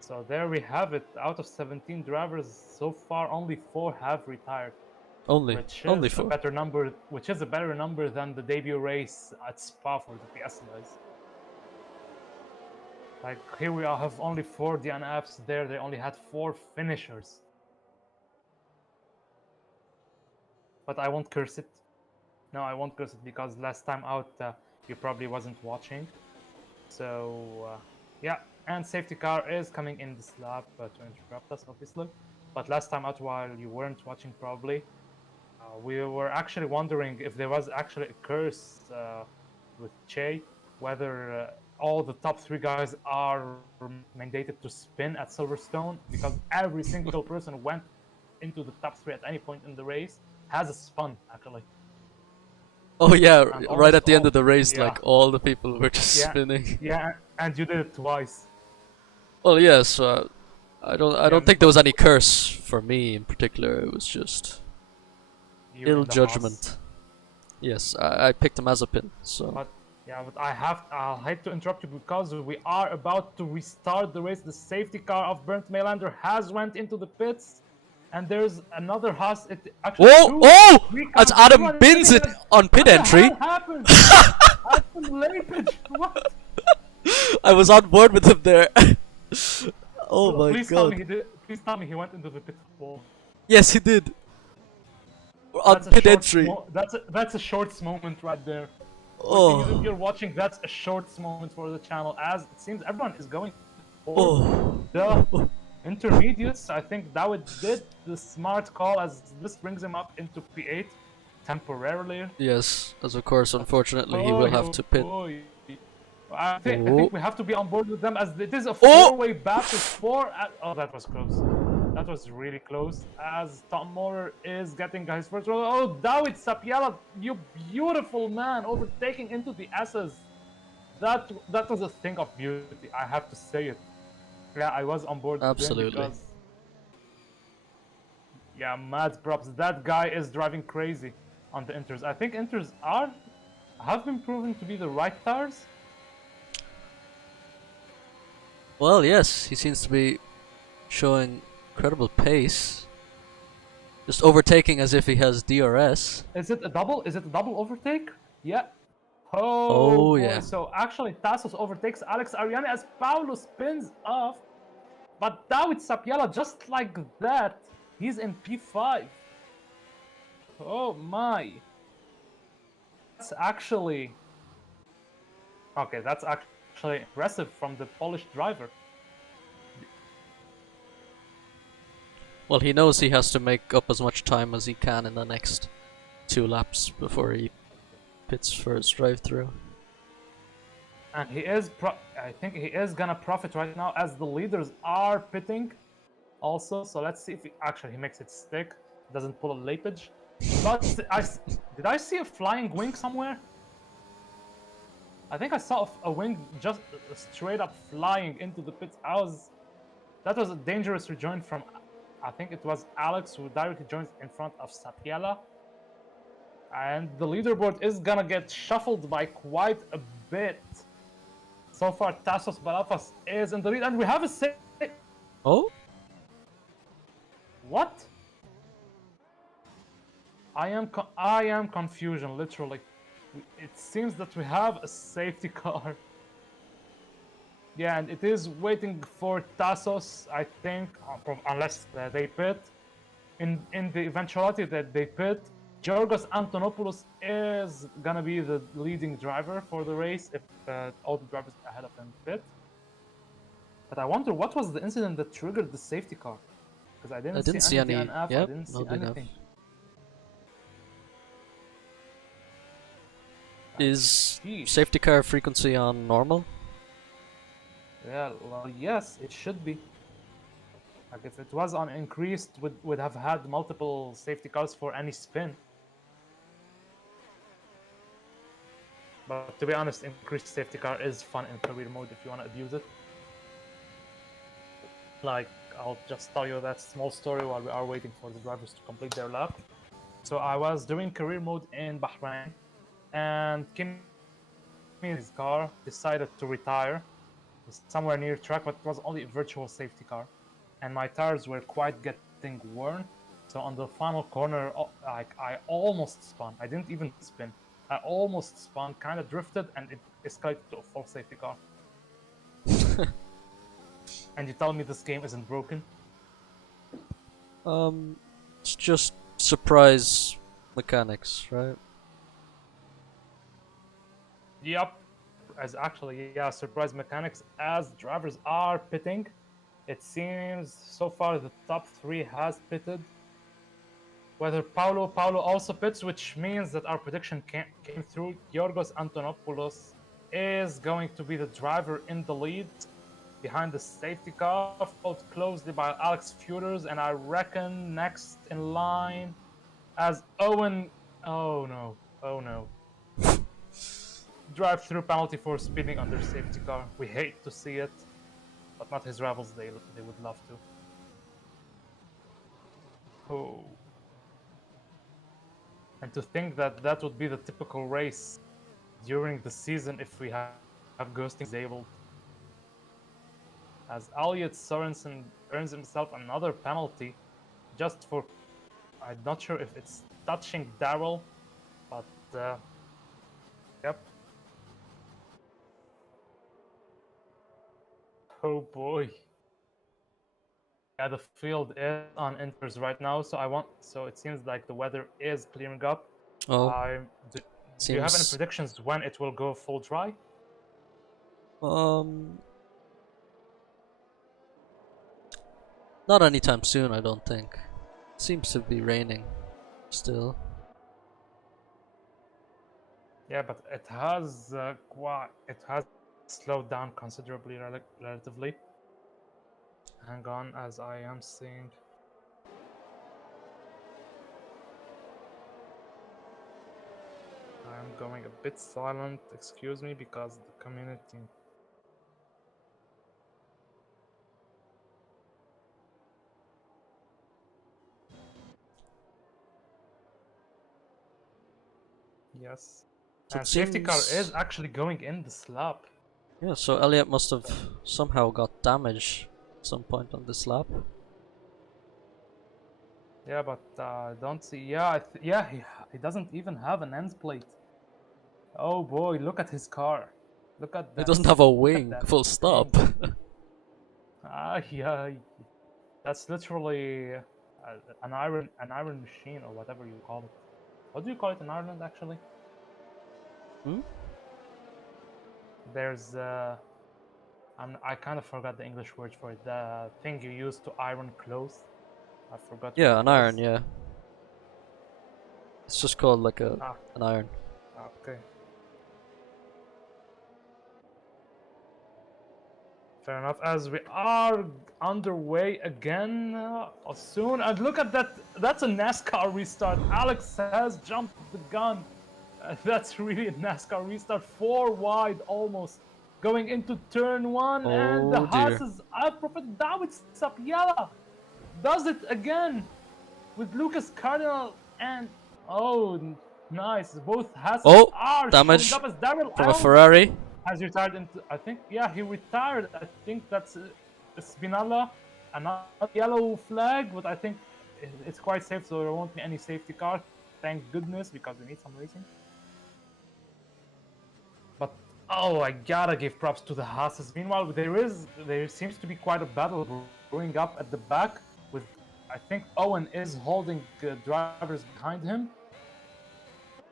So there we have it. Out of 17 drivers, so far only 4 have retired. Only 4. Which is a better number than the debut race at Spa for the PS guys. Like, here we have only 4 DNFs. There they only had 4 finishers. But I won't curse it. No, I won't curse it because last time out you probably wasn't watching. So yeah, and safety car is coming in this lap to interrupt us, obviously. But last time out, while you weren't watching, probably we were actually wondering if there was actually a curse with Che, whether all the top three guys are mandated to spin at Silverstone because every single person who went into the top three at any point in the race has a spun actually. Oh yeah, And right almost at the end all, of the race, yeah, like all the people were just yeah, spinning. yeah, and you did it twice. Well, yes, I Yeah, don't think there but was any curse for me in particular. It was just you're ill in the Haas. judgment. Yes, I picked him as a pin. So But yeah, but I'll hate to interrupt you because we are about to restart the race. The safety car of Bernd Mailander has went into the pits, and there's another Haas. It actually oh oh, three as cars. Adam Everyone is bins spinning. it on pit What the entry. hell happened? Adam Leipzig. What? I was on board with him there. Oh my Please tell me god. he did. Please tell me he went into the pit wall. Yes, he did. On That's a pit short. entry. That's a shorts moment right there. If Oh, you're watching, that's a shorts moment for the channel. As it seems everyone is going for oh, the intermediates. I think Dawid did the smart call as this brings him up into P8 temporarily. yes. As of course, unfortunately, he will Oy, have to pit. oy. I Oh, think we have to be on board with them as it is a oh, four-way battle. Oh, that was close. That was really close. As Tom Moore is getting his first roll. Oh, Dawid Sapiela, you beautiful man, overtaking into the S's. That was a thing of beauty. I have to say it. Yeah, I was on board with him absolutely. because yeah, mad props. That guy is driving crazy on the Inters. I think Inters have been proven to be the right tires. Well, yes, he seems to be showing incredible pace. Just overtaking as if he has DRS. Is it a double? Is it a double overtake? Yeah. Oh Oh boy. yeah. So actually, Tassos overtakes Alex Ariane as Paulo spins off. But David Sapiela, just like that, he's in P5. Oh my. That's actually. Okay, that's actually impressive from the Polish driver. Well, he knows he has to make up as much time as he can in the next 2 laps before he pits for his drive-through. And I think he is gonna profit right now as the leaders are pitting also. So let's see if he makes it stick. Doesn't pull a leakage. But did I see a flying wing somewhere? I think I saw a wing just straight up flying into the pits. That was a dangerous rejoin from, I think it was Alex who directly joins in front of Sapiela. And the leaderboard is gonna get shuffled by quite a bit. So far, Tassos Balafas is in the lead, and we have a save. Oh? What? I am confusion, literally. It seems that we have a safety car. Yeah, and it is waiting for Tassos, I think, unless they pit. In the eventuality that they pit, Georgos Antonopoulos is gonna be the leading driver for the race if all the drivers ahead of him pit. But I wonder what was the incident that triggered the safety car? Because I didn't see any DNF, Yep, I didn't see no DNF. anything. Is Sheesh. safety car frequency on normal? Yeah, well, yes, it should be. Like if it was on increased, would have had multiple safety cars for any spin. But to be honest, increased safety car is fun in career mode if you want to abuse it. Like, I'll just tell you that small story while we are waiting for the drivers to complete their lap. So I was doing career mode in Bahrain, and Kimi's car decided to retire somewhere near track, but it was only a virtual safety car. And my tires were quite getting worn. So on the final corner, like I almost spun. I didn't even spin. I almost spun, kind of drifted, and it escalated to a full safety car. And you tell me this game isn't broken? It's just surprise mechanics, right? Yep. As actually, yeah, surprise mechanics as drivers are pitting. It seems so far the top 3 has pitted. Whether Paulo also pits, which means that our prediction came through. Yorgos Antonopoulos is going to be the driver in the lead behind the safety car, followed closely by Alex Futers, and I reckon next in line as Owen. Oh no! Oh no! Drive-through penalty for speeding under safety car. We hate to see it, but not his rivals. They would love to. Oh. And to think that that would be the typical race during the season if we have ghosting disabled. As Elliot Sorensen earns himself another penalty just for, I'm not sure if it's touching Daryl, but yep. Oh boy. Yeah, the field is on inters right now, so it seems like the weather is clearing up. Oh, Do you have any seems predictions when it will go full dry? not anytime soon, I don't think. Seems to be raining still. Yeah, but it has slowed down considerably relatively. Hang on, as I am seeing. I am going a bit silent. Excuse me, because the community. Yes. So And it safety car seems, is actually going in the slab. yeah. So Elliot must have somehow got damaged at some point on this lap. Yeah, but I don't see. Yeah, yeah, he doesn't even have an end plate. Oh boy, look at his car. Look at It that. doesn't have a Look at wing. that Full thing. stop. Yeah, that's literally an iron machine or whatever you call it. What do you call it in Ireland actually? Hmm? There's I kind of forgot the English word for it. The thing you use to iron clothes. I forgot what Yeah, it an iron. was. Yeah, it's just called like Ah, an iron. okay. Fair enough. As we are underway again soon, and look at that. That's a NASCAR restart. Alex has jumped the gun. That's really a NASCAR restart. 4 wide almost. Going into turn 1, and the Oh Haas dear. is up. Now it's Sapiela. Does it again with Lucas Cardinal and nice. Both Hasses Oh, are showing damage up as Daryl from a L Ferrari. has retired into. I think he retired. I think that's Spinalla, another yellow flag, but I think it's quite safe, so there won't be any safety car. Thank goodness, because we need some racing. But I gotta give props to the Haas's. Meanwhile, there seems to be quite a battle brewing up at the back. With I think Owen is holding drivers behind him.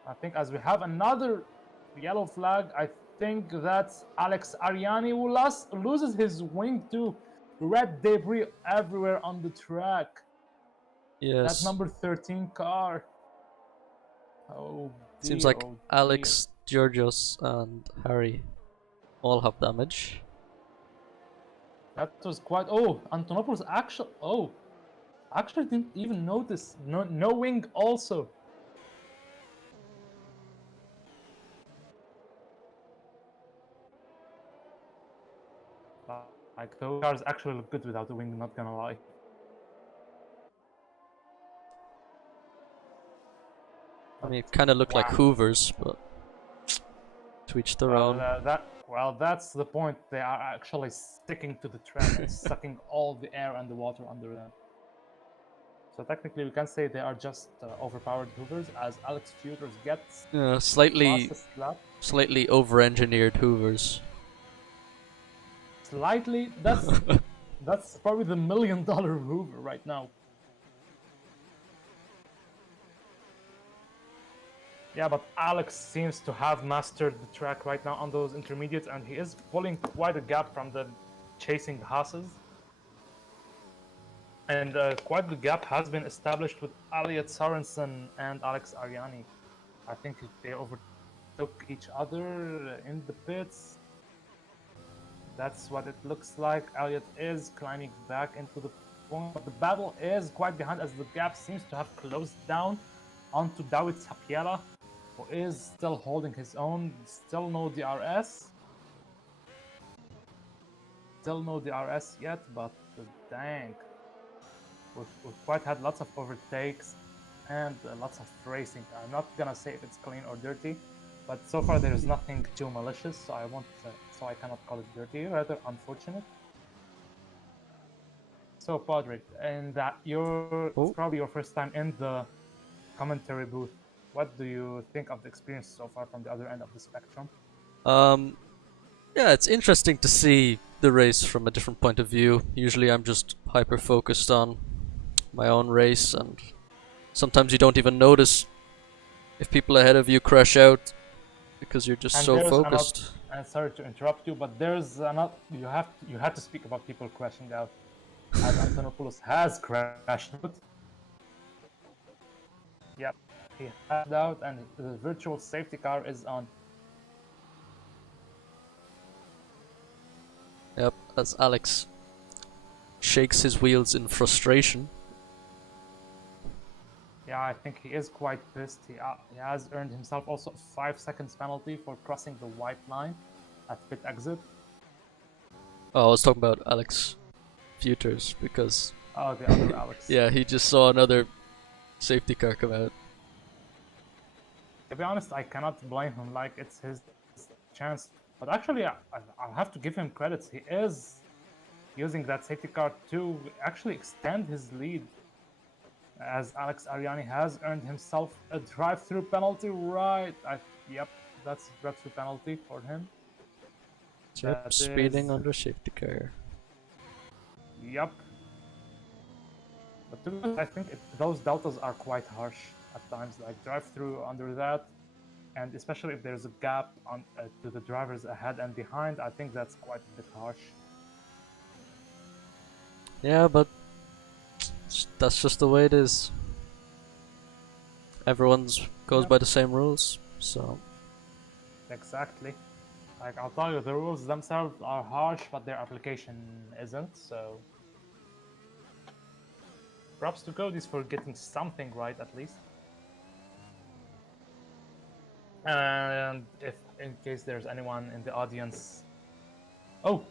I think as we have another yellow flag, I think that's Alex Ariani who loses his wing too. Red debris everywhere on the track. That Yes. number 13 car. Oh Seems dear, like oh dear. Alex, Georgios, and Harry all have damage. That was quite. Oh, Antonopoulos actually. Oh, actually didn't even notice. No wing also. Like those cars actually look good without a wing. Not gonna lie. I But mean, it kind of look like wow. Hoovers, but to each their Well, own. that's the point. They are actually sticking to the track and sucking all the air and the water under them. So technically, we can say they are just overpowered Hoovers, as Alex Futers gets Yeah, the fastest lap. slightly over-engineered Hoovers. Slightly, that's probably the $1 million Hoover right now. Yeah, but Alex seems to have mastered the track right now on those intermediates, and he is pulling quite a gap from the chasing Haas's. And quite the gap has been established with Elliot Sorensen and Alex Ariani. I think they overtook each other in the pits. That's what it looks like. Elliot is climbing back into the point, but the battle is quite behind as the gap seems to have closed down onto Dawid Sapiela, who is still holding his own. Still no DRS. Still no DRS yet, but dang. We've quite had lots of overtakes and lots of racing. I'm not gonna say if it's clean or dirty, but so far there is nothing too malicious, so so I cannot call it dirty. Rather unfortunate. So Padraig, and that it's Oh. probably your first time in the commentary booth. What do you think of the experience so far from the other end of the spectrum? Um, yeah, it's interesting to see the race from a different point of view. Usually I'm just hyper focused on my own race, and sometimes you don't even notice if people ahead of you crash out because you're just And so there's another. focused. And sorry to interrupt you, but there's another. You had to speak about people crashing out, as Antonopoulos has crashed out. Yep, he crashed out, and the virtual safety car is on. Yep, as Alex shakes his wheels in frustration. Yeah, I think he is quite pissed. He has earned himself also a 5 seconds penalty for crossing the white line at pit exit. Oh, I was talking about Alex Futures because Oh, the other Alex. yeah, he just saw another safety car come out. To be honest, I cannot blame him. Like, it's his chance. But actually, I'll have to give him credits. He is using that safety car to actually extend his lead, as Alex Ariani has earned himself a drive-through penalty. Right? Yep, that's a drive-through penalty for him. Yep, That speeding is, under safety car. yep. But to be honest, I think those deltas are quite harsh at times. Like drive-through under that, and especially if there's a gap on to the drivers ahead and behind, I think that's quite a bit harsh. Yeah, but that's just the way it is. Everyone's goes Yep. by the same rules, so Exactly. Like, I'll tell you, the rules themselves are harsh, but their application isn't. So, props to Cody's for getting something right at least. And if in case there's anyone in the audience, oh,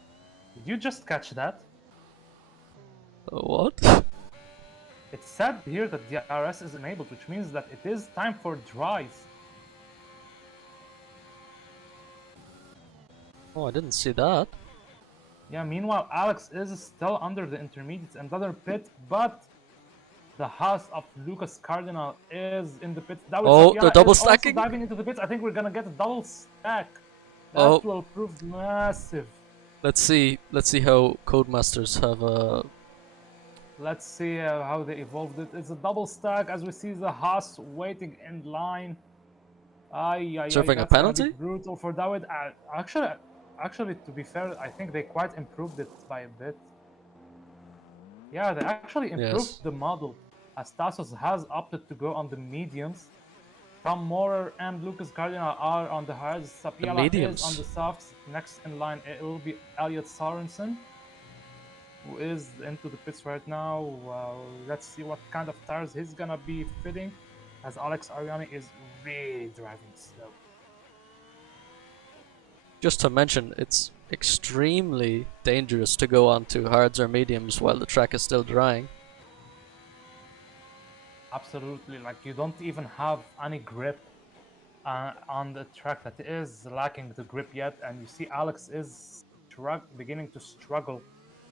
did you just catch that? what? It said here that the DRS is enabled, which means that it is time for dries. Oh, I didn't see that. Yeah, meanwhile, Alex is still under the intermediates and other pit, but the house of Lucas Cardinal is in the pits. David Oh, Sapiela they're double is also stacking? diving into the pits. I think we're gonna get a double stack. That Oh. will prove massive. Let's see how Codemasters have Let's see how they evolved it. It's a double stack as we see the Haas waiting in line. serving a That's gonna be penalty? brutal for David. Actually, to be fair, I think they quite improved it by a bit. Yeah, they actually improved Yes. the model, as Tassos has opted to go on the mediums. Tom Moorer and Lucas Cardinal are on the hards. Sapiela is mediums. on the softs. Next in line, it will be Elliot Sorensen, who is into the pits right now. Let's see what kind of tires he's gonna be fitting, as Alex Ariani is really driving slow. Just to mention, it's extremely dangerous to go onto hards or mediums while the track is still drying. Absolutely, like you don't even have any grip on the track that is lacking the grip yet, and you see Alex is beginning to struggle.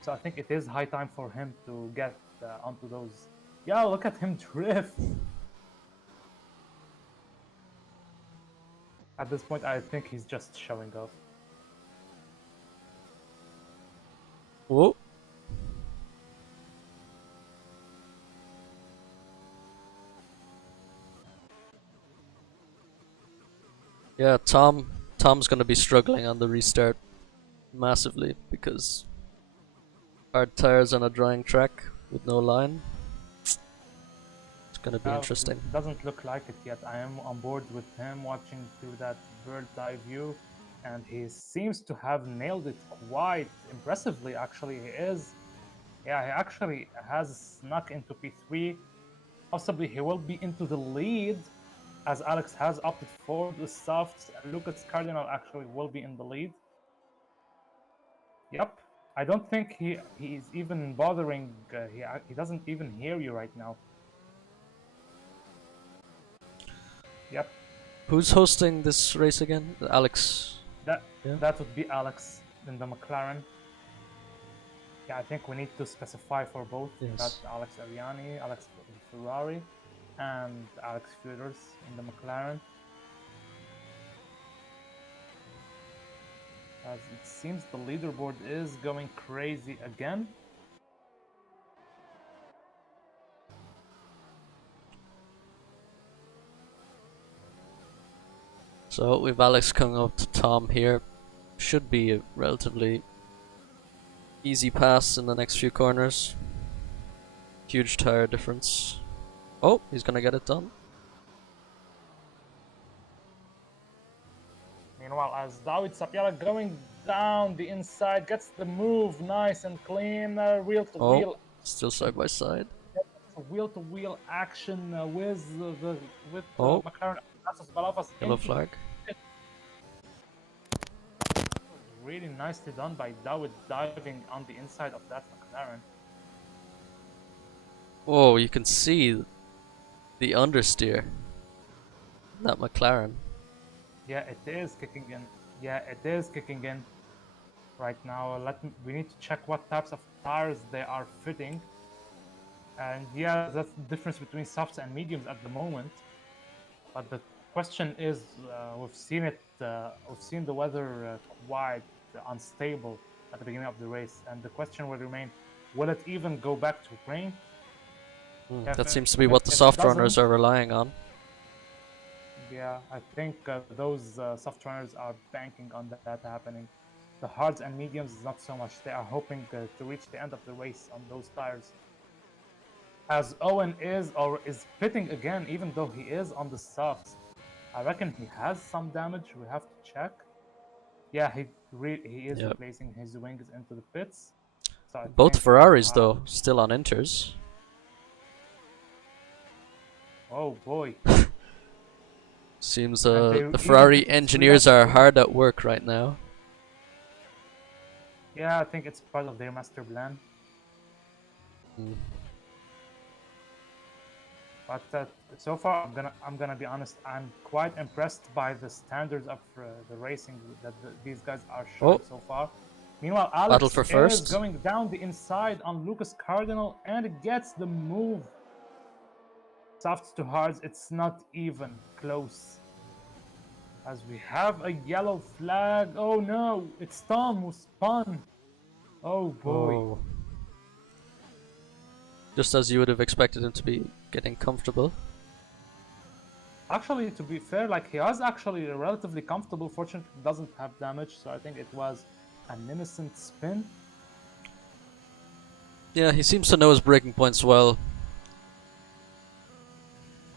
So I think it is high time for him to get onto those. Yeah, look at him drift. At this point, I think he's just showing off. Whoa. Yeah, Tom's gonna be struggling on the restart massively because hard tires on a drying track with no line. It's gonna be interesting. It doesn't look like it yet. I am on board with him watching through that bird's eye view, and he seems to have nailed it quite impressively. Actually, he is. Yeah, he actually has snuck into P3. Possibly he will be into the lead, as Alex has opted for the softs, and Lucas Cardinal actually will be in the lead. Yep. I don't think he's even bothering. He doesn't even hear you right now. Yep. Who's hosting this race again? Alex. That Yeah. that would be Alex in the McLaren. Yeah, I think we need to specify for both. Yes. That's Alex Ariani, Alex Ferrari, and Alex Feuders in the McLaren. As it seems the leaderboard is going crazy again. So we've Alex coming up to Tom here. Should be a relatively easy pass in the next few corners. Huge tire difference. Oh, he's gonna get it done. Meanwhile, as David Sapiara going down the inside, gets the move nice and clean, wheel to wheel. Still side by side. Wheel to wheel action with Oh. McLaren. Yellow flag. Really nicely done by Dawid diving on the inside of that McLaren. Oh, you can see the understeer. That McLaren. Yeah, it is kicking in. Yeah, it is kicking in right now. We need to check what types of tires they are fitting. And yeah, that's the difference between softs and mediums at the moment. But the question is, we've seen the weather quite unstable at the beginning of the race, and the question will remain: will it even go back to rain? That seems to be what the soft runners are relying on. Yeah, I think those soft runners are banking on that happening. The hards and mediums is not so much. They are hoping to reach the end of the race on those tires. As Owen is pitting again, even though he is on the softs. I reckon he has some damage. We have to check. Yeah, he is replacing his wings into the pits. So both Ferraris though still on inters. Oh boy. Seems the Ferrari engineers are hard at work right now. Yeah, I think it's part of their master plan. But so far, I'm gonna be honest. I'm quite impressed by the standards of the racing that these guys are showing so far. Meanwhile, Alex is going down the inside on Lucas Cardinal and gets the move. Softs to hards, it's not even close. As we have a yellow flag. Oh no, it's Tom who spun. Oh boy. Oh. Just as you would have expected him to be getting comfortable. Actually, to be fair, like he was actually relatively comfortable. Fortunately, doesn't have damage, so I think it was an innocent spin. Yeah, he seems to know his braking points well.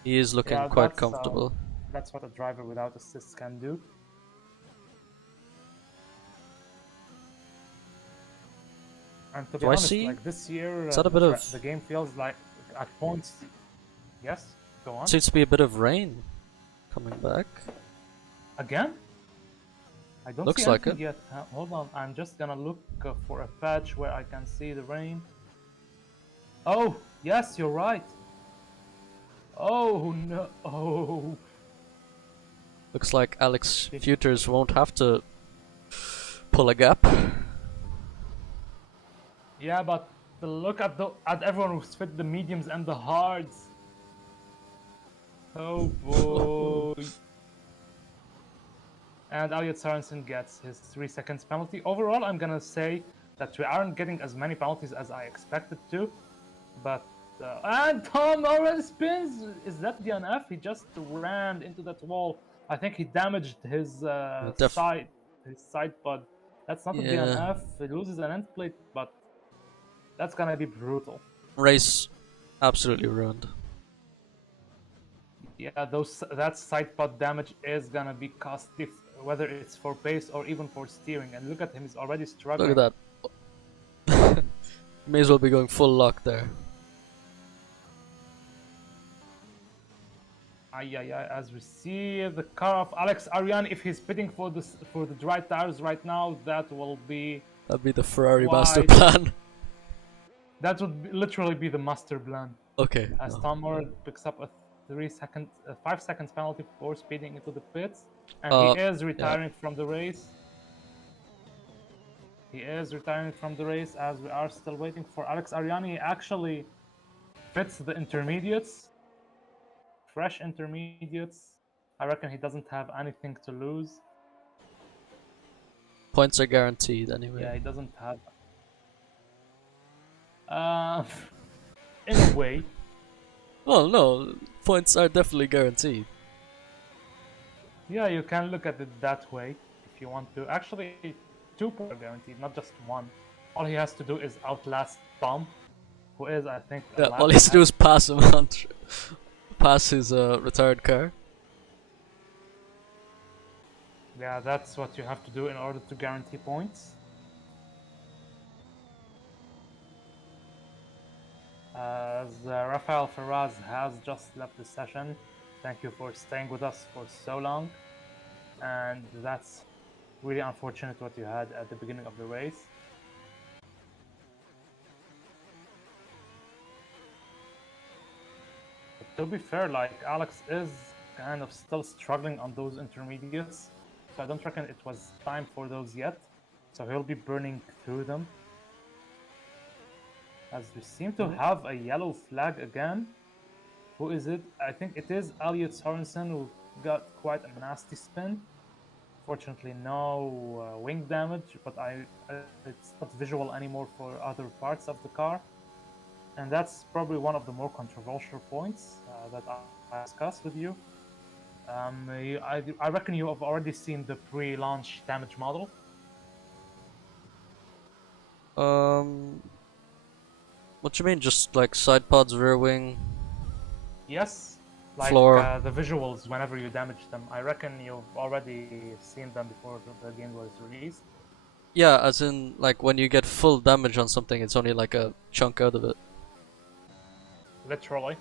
He is looking quite comfortable. That's what a driver without assists can do. And to be honest, like this year, is that a bit of the game feels like at points. Yes, go on. Seems to be a bit of rain coming back. Again? I don't see anything yet. Hold on, I'm just gonna look for a patch where I can see the rain. Oh, yes, you're right. Oh no! Oh. Looks like Alex Feuders won't have to pull a gap. Yeah, but look at everyone who's fit the mediums and the hards. Oh boy! And Elliot Sorensen gets his 3 seconds penalty. Overall, I'm gonna say that we aren't getting as many penalties as I expected to, but and Tom already spins. Is that DNF? He just ran into that wall. I think he damaged his Def side pod. That's not a yeah. DNF. He loses an end plate, but that's gonna be brutal. Race absolutely ruined. Yeah, that side pod damage is gonna be costly, whether it's for pace or even for steering. And look at him; he's already Look struggling. at that. May as well be going full lock there. As we see the car of Alex Arian, if he's pitting for the dry tires right now, that will be That'd be the Ferrari master quite. plan. That would literally be the master plan. Okay. As No. Tom Moore picks up a 5 seconds penalty for speeding into the pits, and he Uh, is yeah. retiring from the race. He is retiring from the race as we are still waiting for Alex Ariani. He actually fits the intermediates, fresh intermediates. I reckon he doesn't have anything to lose. Points are guaranteed anyway. Yeah, he doesn't have. Uh, in a way, Well, no, points are definitely guaranteed. yeah, you can look at it that way if you want to. Actually, 2 points are guaranteed, not just 1. All he has to do is outlast Tom, who is, I think, a Yeah, lap all he has to do ahead. is pass him on, pass his retired car. Yeah, that's what you have to do in order to guarantee points. As Rafael Ferraz has just left the session, thank you for staying with us for so long. And that's really unfortunate what you had at the beginning of the race. But to be fair, like Alex is kind of still struggling on those intermediates, so I don't reckon it was time for those yet. So he'll be burning through them. As we seem to have a yellow flag again. Who is it? I think it is Elliot Sorensen who got quite a nasty spin. Fortunately, no wing damage, but it's not visual anymore for other parts of the car. And that's probably one of the more controversial points that I discussed with you. I reckon you have already seen the pre-launch damage model. Um, what you mean? Just like side pods, rear wing, Yes, like floor? the visuals whenever you damage them. I reckon you've already seen them before the game was released. Yeah, as in like when you get full damage on something, it's only like a chunk out of it. Literally.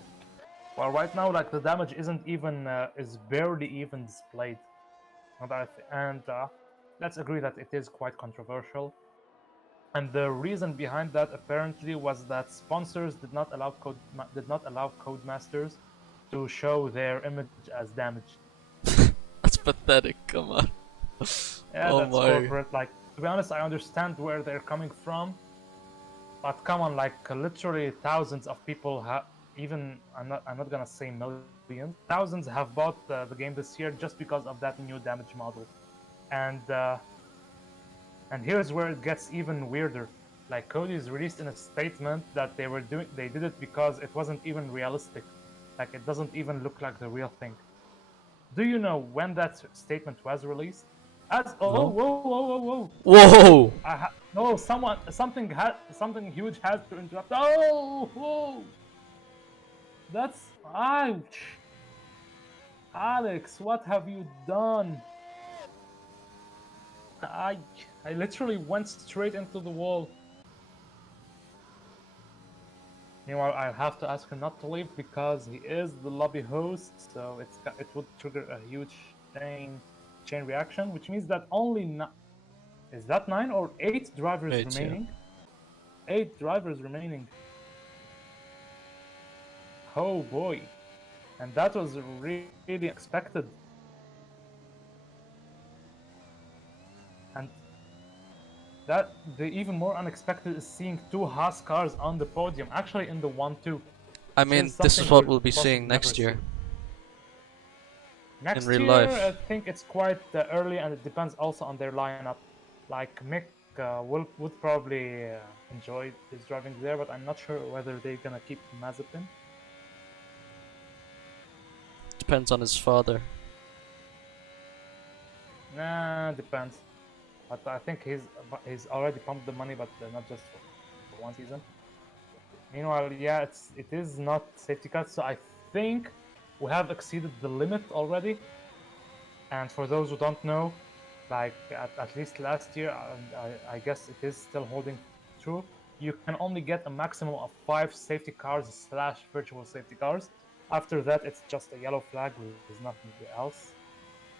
Well, right now, like the damage isn't even is barely even displayed, and let's agree that it is quite controversial. And the reason behind that apparently was that sponsors did not allow codemasters to show their image as damaged. That's pathetic. Come on. Yeah, Oh that's my. corporate. Like, to be honest, I understand where they're coming from, but come on, like literally thousands of people have. Even I'm not gonna say millions. Thousands have bought the game this year just because of that new damage model, and here's where it gets even weirder. Like Cody's released in a statement that they did it because it wasn't even realistic. Like it doesn't even look like the real thing. Do you know when that statement was released? No. Whoa. Whoa! No, something huge has to interrupt. Oh, whoa. That's ouch. Alex, what have you done? I literally went straight into the wall. Meanwhile, I'll have to ask him not to leave because he is the lobby host, so it would trigger a huge chain reaction, which means that is that 9 or 8 drivers 8, remaining? 8 drivers remaining. Oh boy, and that was really expected. And that the even more unexpected is seeing 2 Haas cars on the podium, actually in the 1-2. I mean, this is what we'll be seeing next year. Next in real year, life. I think it's quite early, and it depends also on their lineup. Like Mick would probably enjoy his driving there, but I'm not sure whether they're gonna keep Mazepin. Depends on his father. Nah, depends. But I think he's already pumped the money, but not just for one season. Meanwhile, yeah, it is not safety car, so I think we have exceeded the limit already. And for those who don't know, like at least last year, and I guess it is still holding true, you can only get a maximum of 5 safety cars slash virtual safety cars. After that, it's just a yellow flag with nothing else.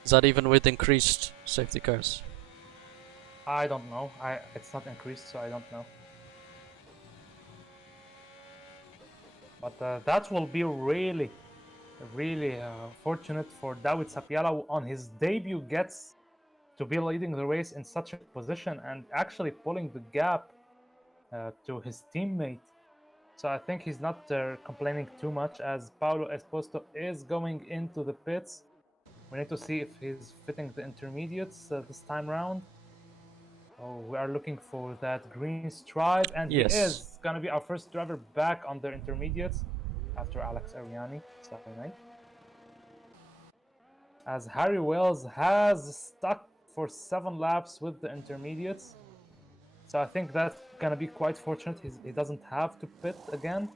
Is that even with increased safety cars? I don't know. It's not increased, so I don't know. But that will be really, really fortunate for David Sapiala, who on his debut gets to be leading the race in such a position and actually pulling the gap to his teammate. So I think he's not complaining too much as Paulo Esposito is going into the pits. We need to see if he's fitting the intermediates this time round. Oh, we are looking for that green stripe, and he Yes. is going to be our first driver back on the intermediates after Alex Ariani. Sorry, as Harry Wells has stuck for 7 laps with the intermediates. So I think that's gonna be quite fortunate. He doesn't have to pit again,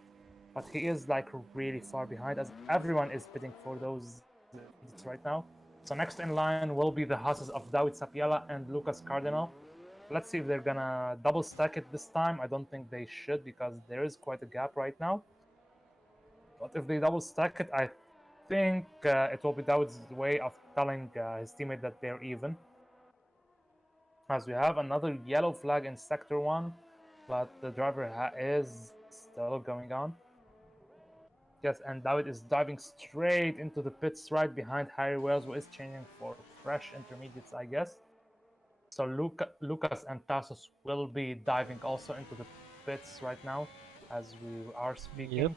but he is like really far behind as everyone is pitting for those intermediates right now. So next in line will be the houses of David Sapiela and Lucas Cardinal. Let's see if they're gonna double stack it this time. I don't think they should because there is quite a gap right now. But if they double stack it, I think it will be David's way of telling his teammate that they're even. As we have another yellow flag in sector 1, but the driver is still going on. Yes, and David is diving straight into the pits right behind Harry Wells, who is changing for fresh intermediates, I guess. So Lucas and Tassos will be diving also into the pits right now as we are speaking. Yep.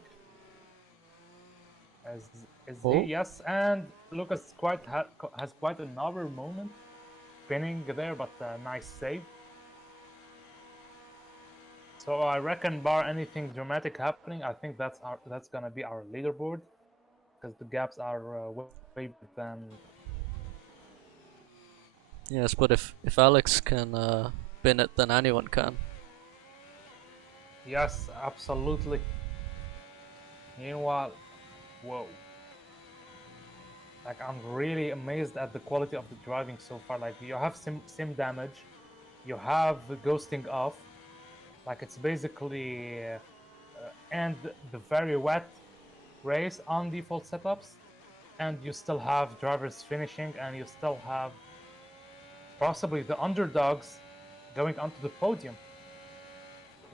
Is he? Oh. Yes, and Lucas has quite another moment spinning there, but nice save. So I reckon, bar anything dramatic happening, I think that's gonna be our leaderboard because the gaps are way bigger than. Yes, but if Alex can bin it, then anyone can. Yes, absolutely. Meanwhile, whoa. Like I'm really amazed at the quality of the driving so far. Like you have sim damage, you have the ghosting off. Like it's basically and the very wet race on default setups, and you still have drivers finishing, and you still have possibly the underdogs going onto the podium.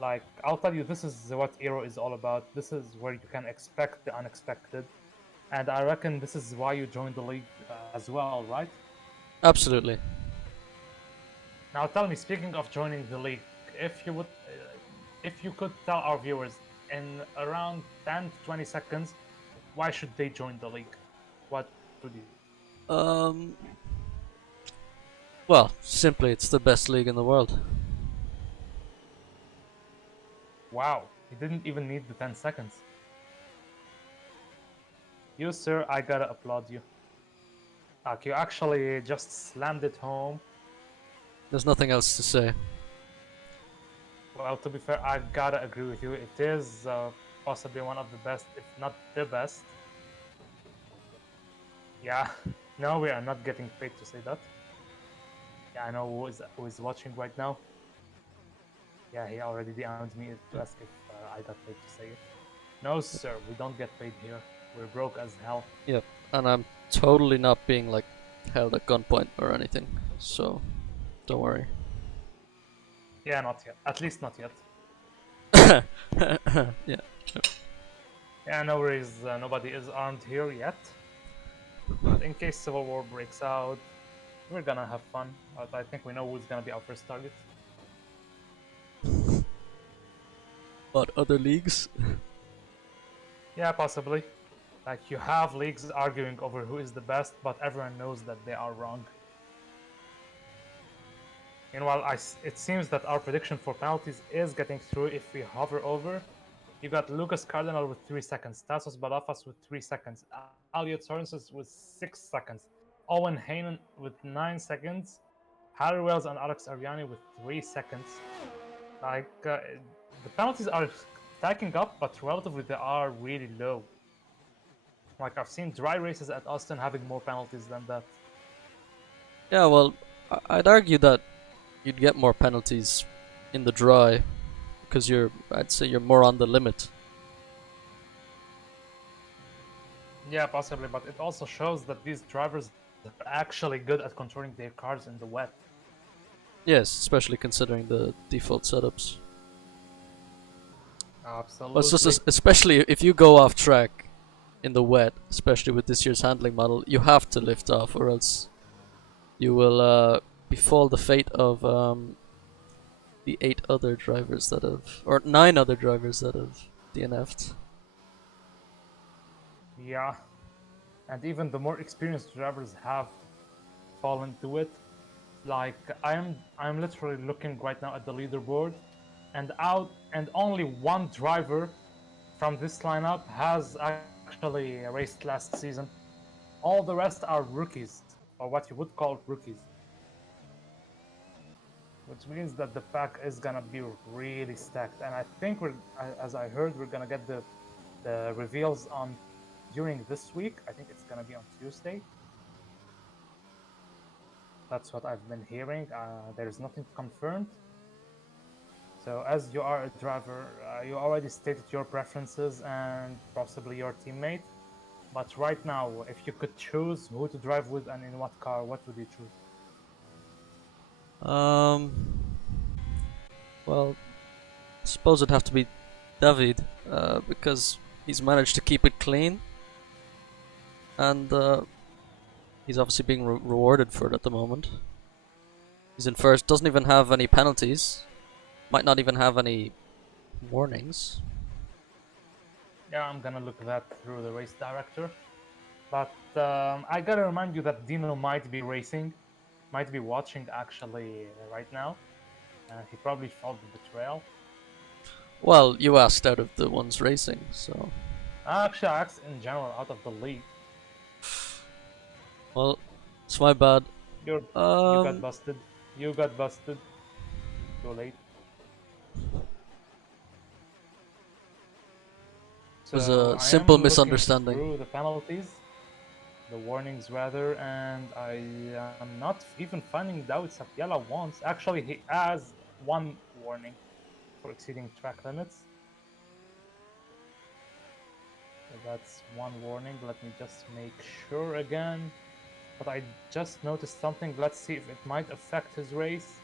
Like I'll tell you, this is what Aero is all about. This is where you can expect the unexpected, and I reckon this is why you joined the league as well, right? Absolutely. Now tell me, speaking of joining the league, if you could tell our viewers in around 10 to 20 seconds, why should they join the league? What would you? Um. Well, simply, it's the best league in the world. Wow, you didn't even need the 10 seconds. You, sir, I gotta applaud you. Like, you actually just slammed it home. There's nothing else to say. Well, to be fair, I gotta agree with you. It is possibly one of the best, if not the best. Yeah, no, we are not getting paid to say that. Yeah, I know who is watching right now. Yeah, he already DM'd me to ask if I got paid to say it. No, sir, we don't get paid here. We're broke as hell. Yep. And I'm totally not being like held at gunpoint or anything. So, don't worry. Yeah, not yet. At least not yet. Yeah. Yeah, no worries. Nobody is armed here yet. But in case civil war breaks out, we're gonna have fun. But I think we know who's gonna be our first target. What other leagues? Yeah, possibly. Like you have leagues arguing over who is the best, but everyone knows that they are wrong. Meanwhile, it seems that our prediction for penalties is getting through if we hover over. You got Lucas Cardinal with 3 seconds, Tassos Balafas with 3 seconds, Elliot Sorensen with 6 seconds, Owen Haynen with 9 seconds, Harry Wells and Alex Ariani with 3 seconds. Like, the penalties are stacking up, but relatively they are really low. Like, I've seen dry races at Austin having more penalties than that. Yeah, well, I'd argue that you'd get more penalties in the dry because I'd say you're more on the limit. Yeah, possibly, but it also shows that these drivers are actually good at controlling their cars in the wet. Yes, especially considering the default setups. Well, it's just Absolutely. especially if you go off track in the wet, especially with this year's handling model, you have to lift off, or else you will befall the fate of the 8 other drivers that have, or 9 other drivers that have DNF'd. Yeah, and even the more experienced drivers have fallen to it. Like, I'm literally looking right now at the leaderboard, and only one driver from this lineup has actually raced last season. All the rest are rookies, or what you would call rookies, which means that the pack is gonna be really stacked. And I think as I heard, we're gonna get the reveals on during this week. I think it's gonna be on Tuesday. That's what I've been hearing. There's nothing confirmed. So, as you are a driver, you already stated your preferences and possibly your teammate. But right now, if you could choose who to drive with and in what car, what would you choose? Well, I suppose it'd have to be David, because he's managed to keep it clean, and he's obviously being rewarded for it at the moment. He's in first, doesn't even have any penalties, might not even have any warnings. Yeah, I'm gonna look that through the race director. But I gotta remind you that Dino might be racing, might be watching actually right now. He probably felt the betrayal. Well, you asked out of the ones racing, so. Actually, I asked in general out of the league. Well, it's my bad. You got busted. You got busted. Too late. It was So a I simple am looking misunderstanding. through the penalties, the warnings rather, and I am not even finding David Sapiela once. Actually, he has one warning for exceeding track limits. So that's one warning. Let me just make sure again. But I just noticed something. Let's see if it might affect his race,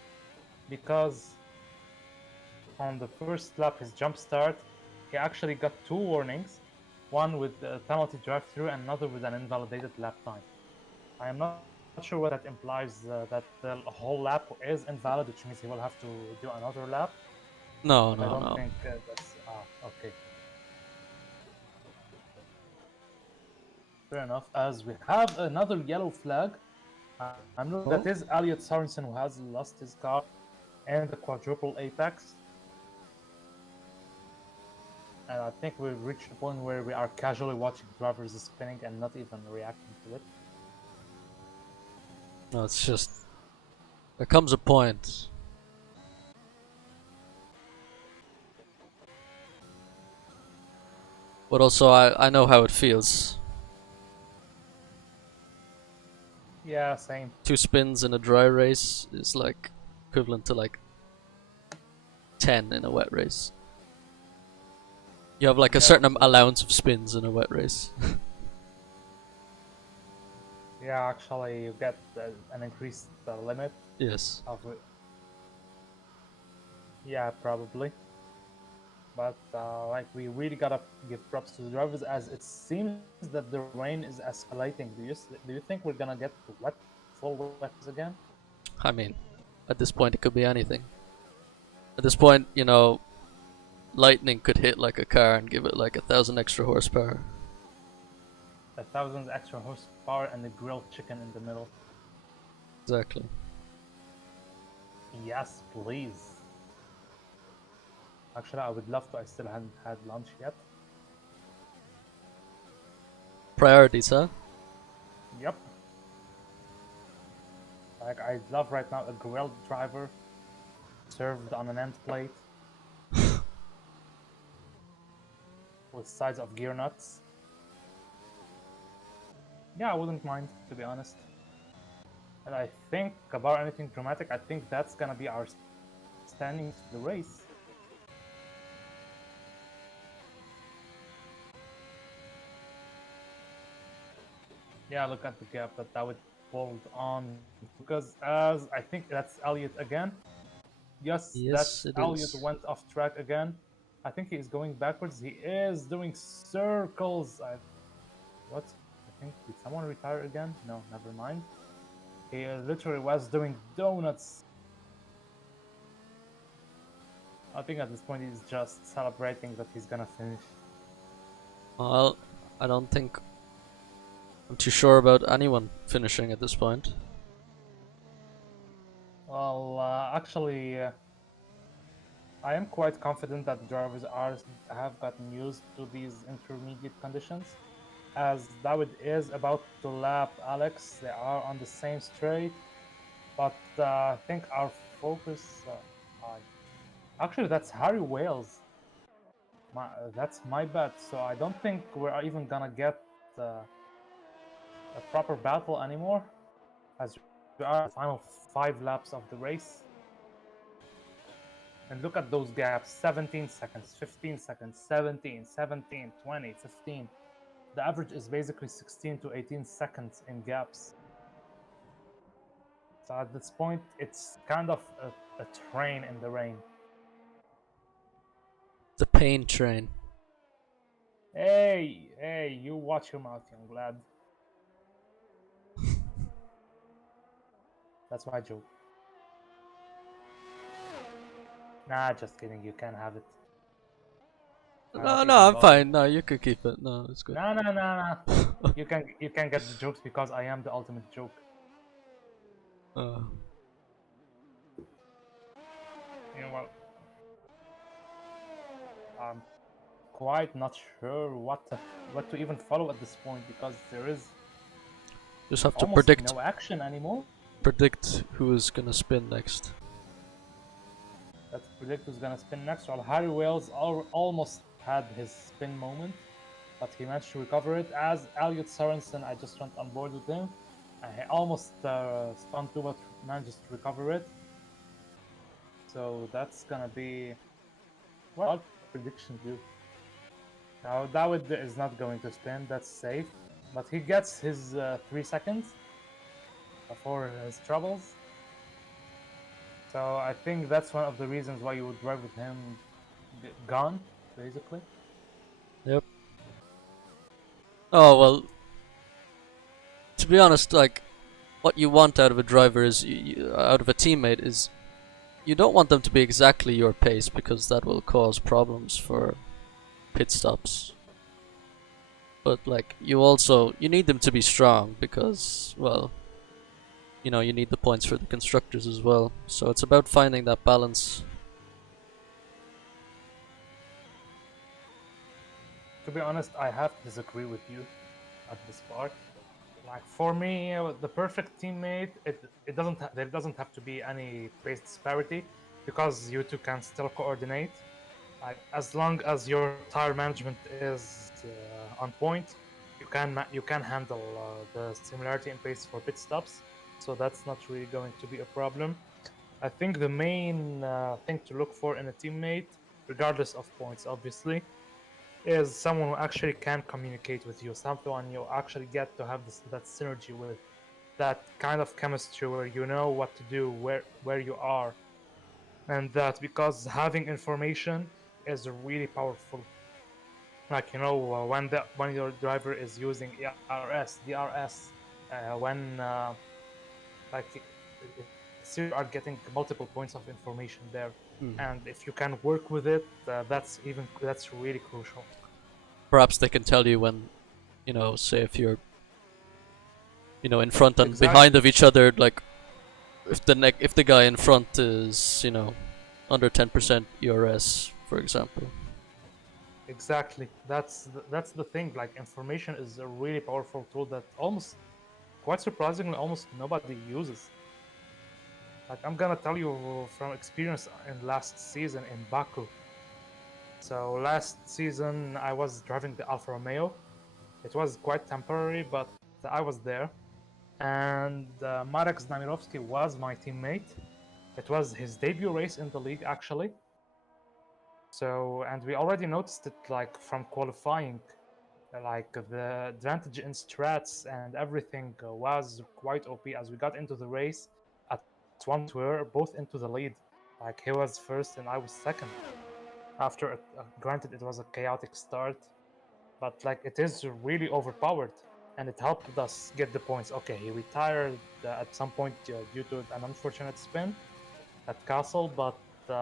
because on the first lap, his jump start, he actually got 2 warnings, one with a penalty drive-through and another with an invalidated lap time. I am not sure what that implies, that the whole lap is invalid, which means he will have to do another lap. No, But I no, don't no. think that's okay. Fair enough. As we have another yellow flag, I'm looking. That is Elliot Sorensen, who has lost his car and the quadruple apex. And I think we've reached a point where we are casually watching drivers spinning and not even reacting to it. No, it's just there comes a point. But also, I know how it feels. Yeah, same. 2 spins in a dry race is like equivalent to like 10 in a wet race. You have like a certain allowance of spins in a wet race. Yeah, actually, you get an increased limit Yes. of it. Yeah, probably. But like, we really gotta give props to the drivers, as it seems that the rain is escalating. Do you think we're gonna get wet, full wet again? I mean, at this point, it could be anything. At this point, you know, lightning could hit like a car and give it like 1,000 extra horsepower. 1,000 extra horsepower and the grilled chicken in the middle. Exactly. Yes, please. Actually, I would love to. I still haven't had lunch yet. Priorities, huh? Yep. Like, I love right now a grilled driver served on an end plate with sides of gear nuts. Yeah, I wouldn't mind, to be honest. And I think about anything dramatic, I think that's gonna be our standings for the race. Yeah, look at the gap that would pulled on, because as I think that's Elliot again. Yes, Yes, that's it Elliot is. went off track again. I think he is going backwards. He is doing circles. What? I think, did someone retire again? No, never mind. He literally was doing donuts. I think at this point he's just celebrating that he's gonna finish. Well, I don't think I'm too sure about anyone finishing at this point. Well, actually, I am quite confident that drivers have gotten used to these intermediate conditions. As David is about to lap Alex, they are on the same straight, but I think our focus. Actually, that's Harry Wales. That's my bet. So I don't think we're even gonna get uh, a proper battle anymore, as we are at the final 5 laps of the race. And look at those gaps: 17 seconds, 15 seconds, 17, 17, 20, 15. The average is basically 16 to 18 seconds in gaps. So at this point, it's kind of a train in the rain. The pain train. Hey, hey, you watch your mouth, young lad. That's my joke. Nah, just kidding. You can have it. I'm No, not no, even I'm bothered. fine. No, you could keep it. No, it's good. No, no, no, no. You can get the jokes because I am the ultimate joke. Uh, You know what? I'm quite not sure what to even follow at this point, because there is just have to almost predict no action anymore. predict who is gonna spin next. Let's predict who's gonna spin next. Well, Harry Wales almost had his spin moment, but he managed to recover it. As Elliot Sorensen, I just went on board with him. He almost spun too, but manages to recover it. So that's gonna be what prediction do. Now Dawid is not going to spin. That's safe, but he gets his 3 seconds for his troubles. So I think that's one of the reasons why you would drive with him gone, basically. Yep. Oh well. To be honest, like what you want out of a driver is out of a teammate is you don't want them to be exactly your pace because that will cause problems for pit stops. But like you need them to be strong because well, you need the points for the constructors as well. So it's about finding that balance. To be honest, I have to disagree with you at this part. Like for me, the perfect teammate, there doesn't have to be any pace disparity, because you two can still coordinate. Like as long as your tire management is on point, you can handle the similarity in pace for pit stops. So that's not really going to be a problem. I think the main thing to look for in a teammate, regardless of points, obviously, is someone who actually can communicate with you, someone you actually get to have that synergy with, that kind of chemistry where you know what to do, where you are, and that, because having information is really powerful. Like when your driver is using ERS, DRS, when like you are getting multiple points of information there, Hmm. and if you can work with it, that's really crucial. Perhaps they can tell you when, say if you're, in front and behind Exactly. of each other, like if the guy in front is, under 10% ERS, for example. Exactly. That's the thing. Like information is a really powerful tool that almost, quite surprisingly, almost nobody uses. Like I'm gonna tell you from experience in last season in Baku. So last season I was driving the Alfa Romeo. It was quite temporary, but I was there. And Marek Znamirovsky was my teammate. It was his debut race in the league, actually. So, and we already noticed it like from qualifying, like the advantage in strats and everything was quite OP as we got into the race. At one point, we were both into the lead. Like he was first and I was second. After, granted, it was a chaotic start, but like it is really overpowered and it helped us get the points. Okay, he retired at some point due to an unfortunate spin at Castle, but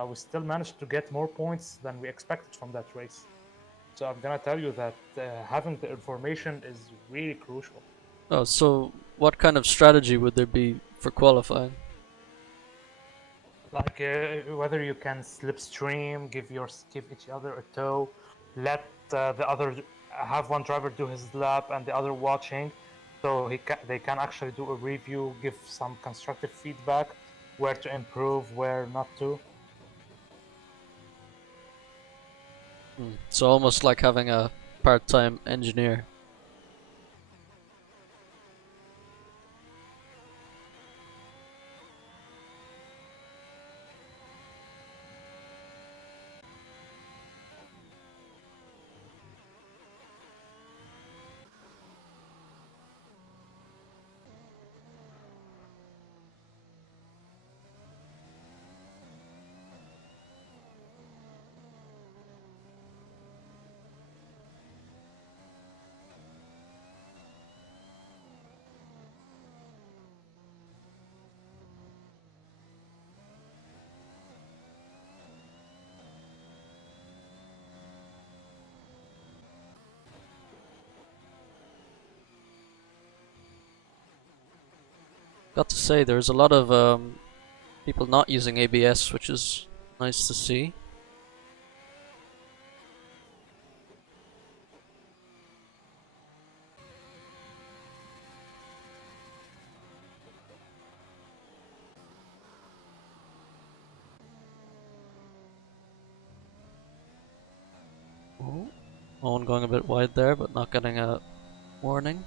we still managed to get more points than we expected from that race. So I'm gonna tell you that having the information is really crucial. Oh, so what kind of strategy would there be for qualifying? Like whether you can slipstream, give each other a tow, let the other have one driver do his lap and the other watching, so they can actually do a review, give some constructive feedback, where to improve, where not to. So almost like having a part-time engineer. Got to say, there's a lot of people not using ABS, which is nice to see. Oh, Owen going a bit wide there, but not getting a warning.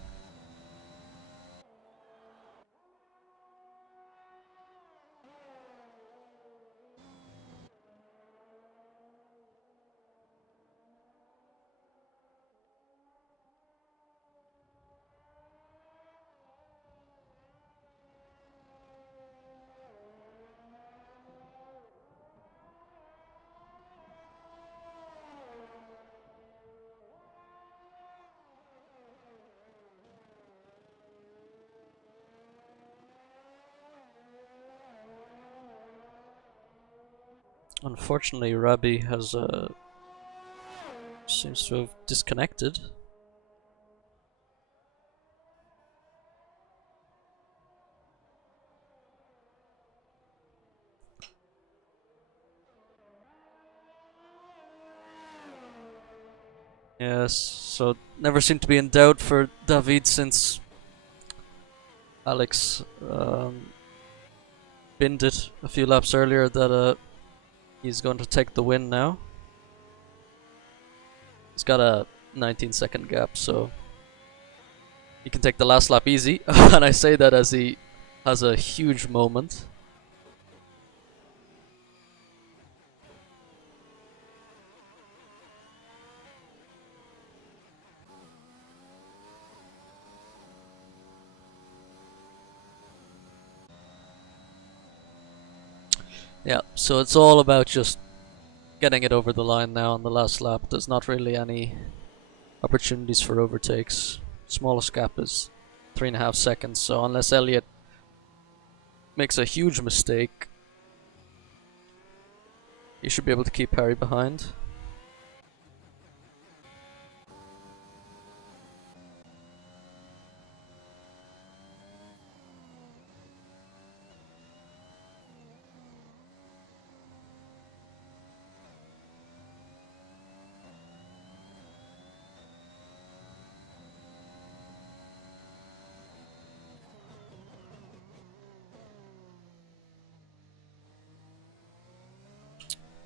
Unfortunately, Rabih has seems to have disconnected. Yes, so never seemed to be in doubt for David since Alex binned it a few laps earlier that he's going to take the win now. He's got a 19-second gap, so he can take the last lap easy. And I say that as he has a huge moment. Yeah, so it's all about just getting it over the line now on the last lap. There's not really any opportunities for overtakes. Smallest gap is 3.5 seconds, so unless Elliott makes a huge mistake, he should be able to keep Harry behind.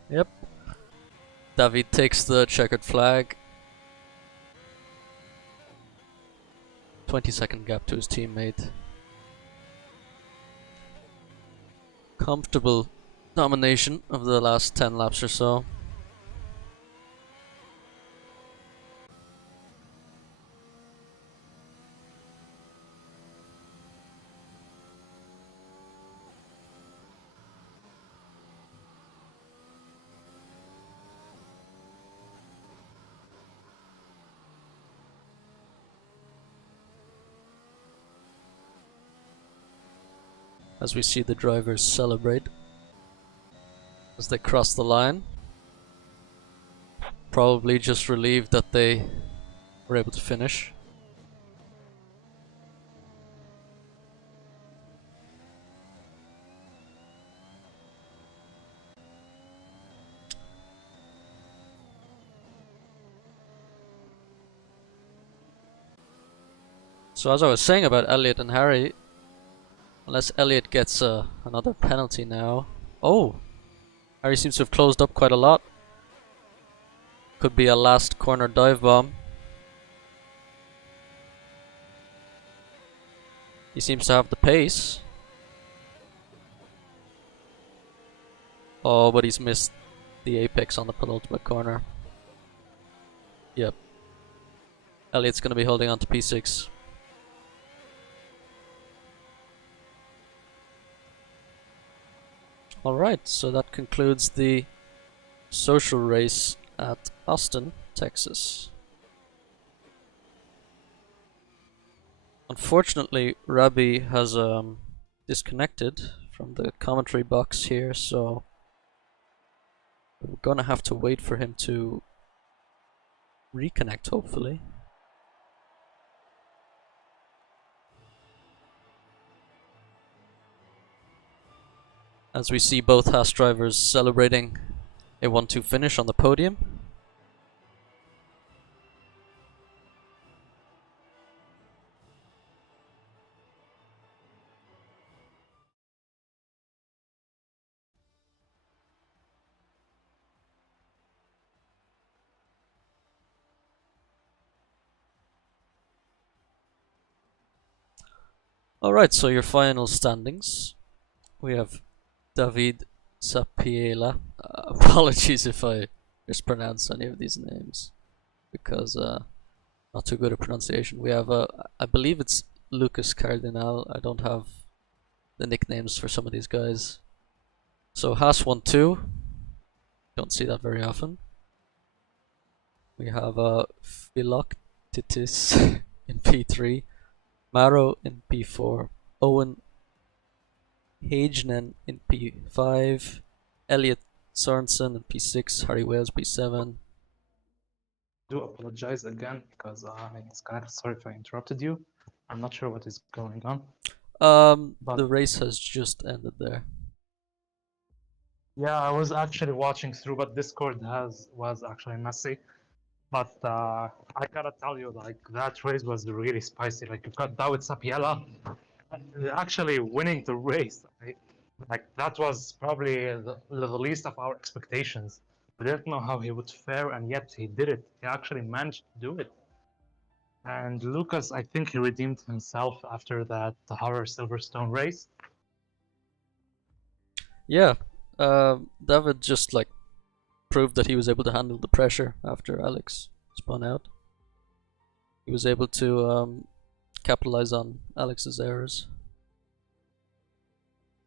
Yep. David takes the checkered flag. 20-second gap to his teammate. Comfortable domination of the last 10 laps or so. As we see the drivers celebrate as they cross the line. Probably just relieved that they were able to finish. So as I was saying about Elliot and Harry, unless Elliot gets another penalty now. Oh! Harry seems to have closed up quite a lot. Could be a last corner dive bomb. He seems to have the pace. Oh, but he's missed the apex on the penultimate corner. Yep. Elliot's going to be holding on to P6. Alright, so that concludes the social race at Austin, Texas. Unfortunately, Rabih has disconnected from the commentary box here, so we're gonna have to wait for him to reconnect, hopefully. As we see both Haas drivers celebrating a 1-2 finish on the podium. Alright, so your final standings. We have David Sapiela. Apologies if I mispronounce any of these names, because not too good at pronunciation. We have, I believe it's Lucas Cardinal. I don't have the nicknames for some of these guys. So Haas 1-2. Don't see that very often. We have Philoctetis in P3. Maro in P4, Owen Hagenen in P5, Elliot Sorensen in P6, Harry Wales P7. I do apologize again because it's kind of sorry if I interrupted you. I'm not sure what is going on. The race has just ended there. Yeah, I was actually watching through, but Discord was actually messy. But I gotta tell you, like, that race was really spicy. Like, you've got David Sapiela actually winning the race. Like, that was probably the least of our expectations. We didn't know how he would fare, and yet he did it. He actually managed to do it. And Lucas, I think he redeemed himself after that Horror Silverstone race. Yeah, David just like proved that he was able to handle the pressure after Alex spun out. He was able to capitalize on Alex's errors.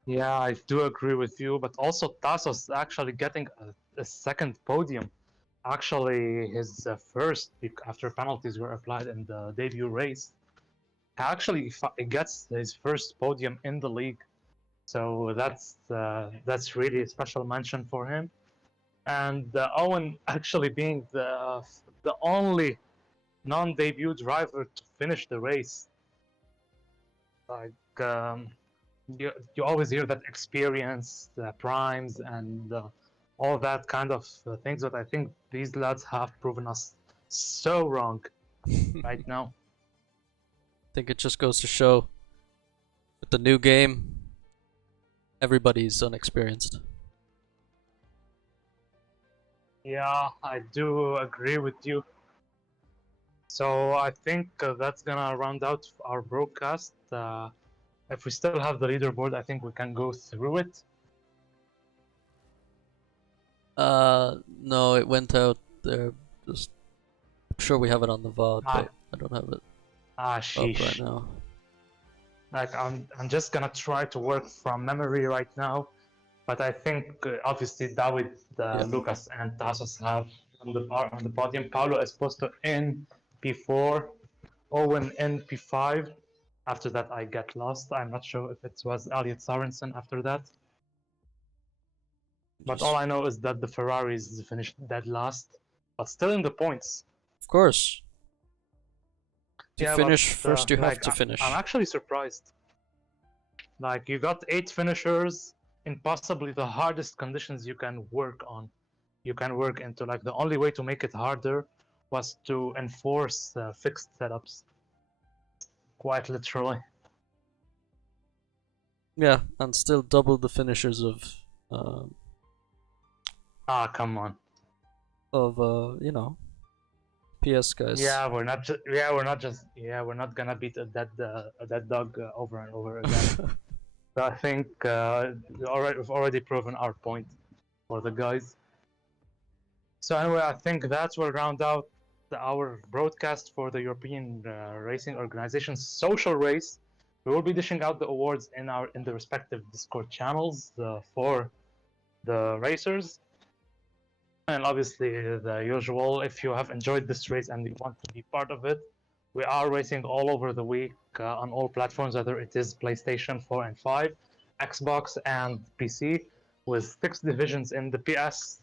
Yeah, I do agree with you, but also Tassos actually getting a second podium. Actually, his first, after penalties were applied in the debut race, actually he gets his first podium in the league. So that's really a special mention for him. And Owen actually being the only non-debut driver to finish the race. Like you always hear that experience, primes, and all that kind of things, but I think these lads have proven us so wrong right now. I think it just goes to show with the new game, everybody's unexperienced. Yeah, I do agree with you. So I think that's gonna round out our broadcast. If we still have the leaderboard, I think we can go through it. No, it went out there. Just I'm sure we have it on the VOD, Ah, but I don't have it up right sheesh. now. Like I'm just gonna try to work from memory right now, but I think obviously David, Yeah. Lucas, and Tassos have on the podium. Paulo is supposed to in P4, Owen in P5. After that, I get lost. I'm not sure if it was Elliot Sorensen after that. But all Just I know is that the Ferraris finished dead last, but still in the points. of course, to Yeah, but finish first, you have like to I'm finish. actually surprised. Like you got 8 finishers in possibly the hardest conditions you can work on. You can work into like the only way to make it harder was to enforce fixed setups, quite literally. Yeah, and still double the finishers um, Ah, come on. you know, PS guys. Yeah, we're not. We're not gonna beat a dead dog over and over again. So I think we've already proven our point for the guys. So anyway, I think that will round out our broadcast for the European Racing Organization's social race. We will be dishing out the awards in the respective Discord channels for the racers. And obviously, the usual, if you have enjoyed this race and you want to be part of it, we are racing all over the week on all platforms, whether it is PlayStation 4 and 5, Xbox, and PC, with 6 divisions in the PS.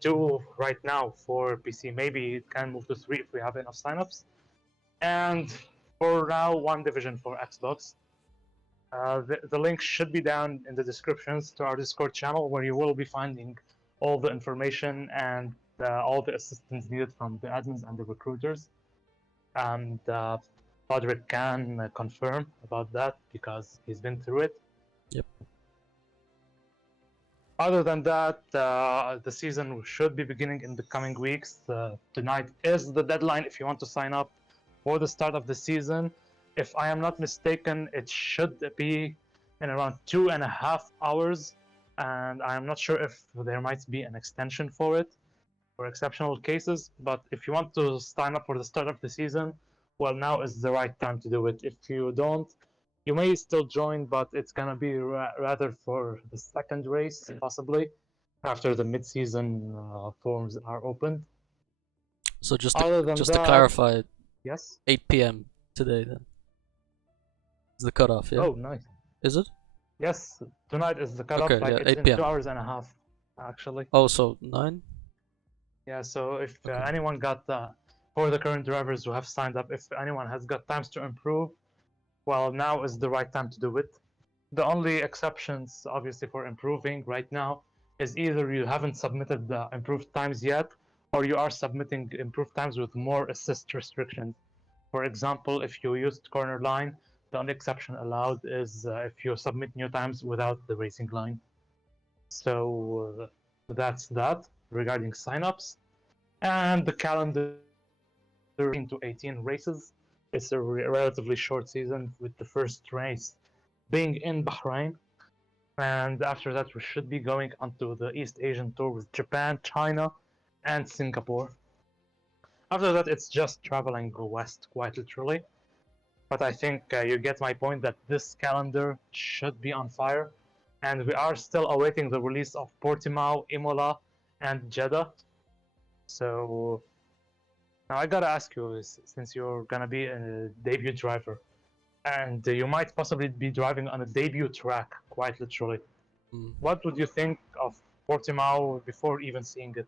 2 right now for PC. Maybe it can move to 3 if we have enough signups. And for now, 1 division for Xbox. The link should be down in the descriptions to our Discord channel, where you will be finding all the information and all the assistance needed from the admins and the recruiters. And Padraig can confirm about that because he's been through it. Yep. Other than that, the season should be beginning in the coming weeks. Tonight is the deadline if you want to sign up for the start of the season. If I am not mistaken, it should be in around 2.5 hours, and I am not sure if there might be an extension for it for exceptional cases. But if you want to sign up for the start of the season, well, now is the right time to do it. If you don't, you may still join, but it's gonna be rather for the second race, possibly after the mid-season forms are opened. So Other than just to that, clarify, yes. 8 p.m. today then is the cutoff. Yeah, Oh, nice. is it? Yes, tonight is the cutoff. Okay, Like yeah, it's 8 in p.m. 2 hours and a half, actually. Oh, so 9. Yeah. So if Okay. anyone got for the current drivers who have signed up, if anyone has got times to improve, well, now is the right time to do it. The only exceptions, obviously, for improving right now is either you haven't submitted the improved times yet, or you are submitting improved times with more assist restrictions. For example, if you used corner line, the only exception allowed is if you submit new times without the racing line. So that's that regarding signups. And the calendar into 18 races. It's a relatively short season, with the first race being in Bahrain. And after that, we should be going onto the East Asian tour with Japan, China, and Singapore. After that, it's just traveling west, quite literally. But I think you get my point that this calendar should be on fire. And we are still awaiting the release of Portimao, Imola, and Jeddah. So now I gotta ask you, since you're gonna be a debut driver, and you might possibly be driving on a debut track, quite literally, what would you think of Portimao before even seeing it?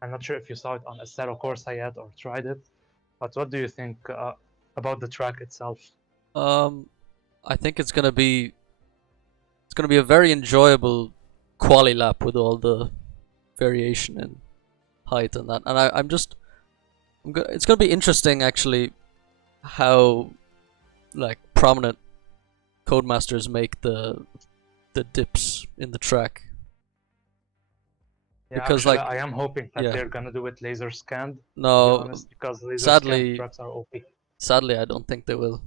I'm not sure if you saw it on Estero Corsa yet or tried it, but what do you think about the track itself? I think it's gonna be a very enjoyable quali lap with all the variation in height and that. And it's gonna be interesting actually how like prominent Codemasters make the dips in the track. Yeah, because actually, like I am hoping that yeah, they're gonna do it laser scanned, to be no, honest, because laser scanned sadly, trucks are OP. sadly, I don't think they will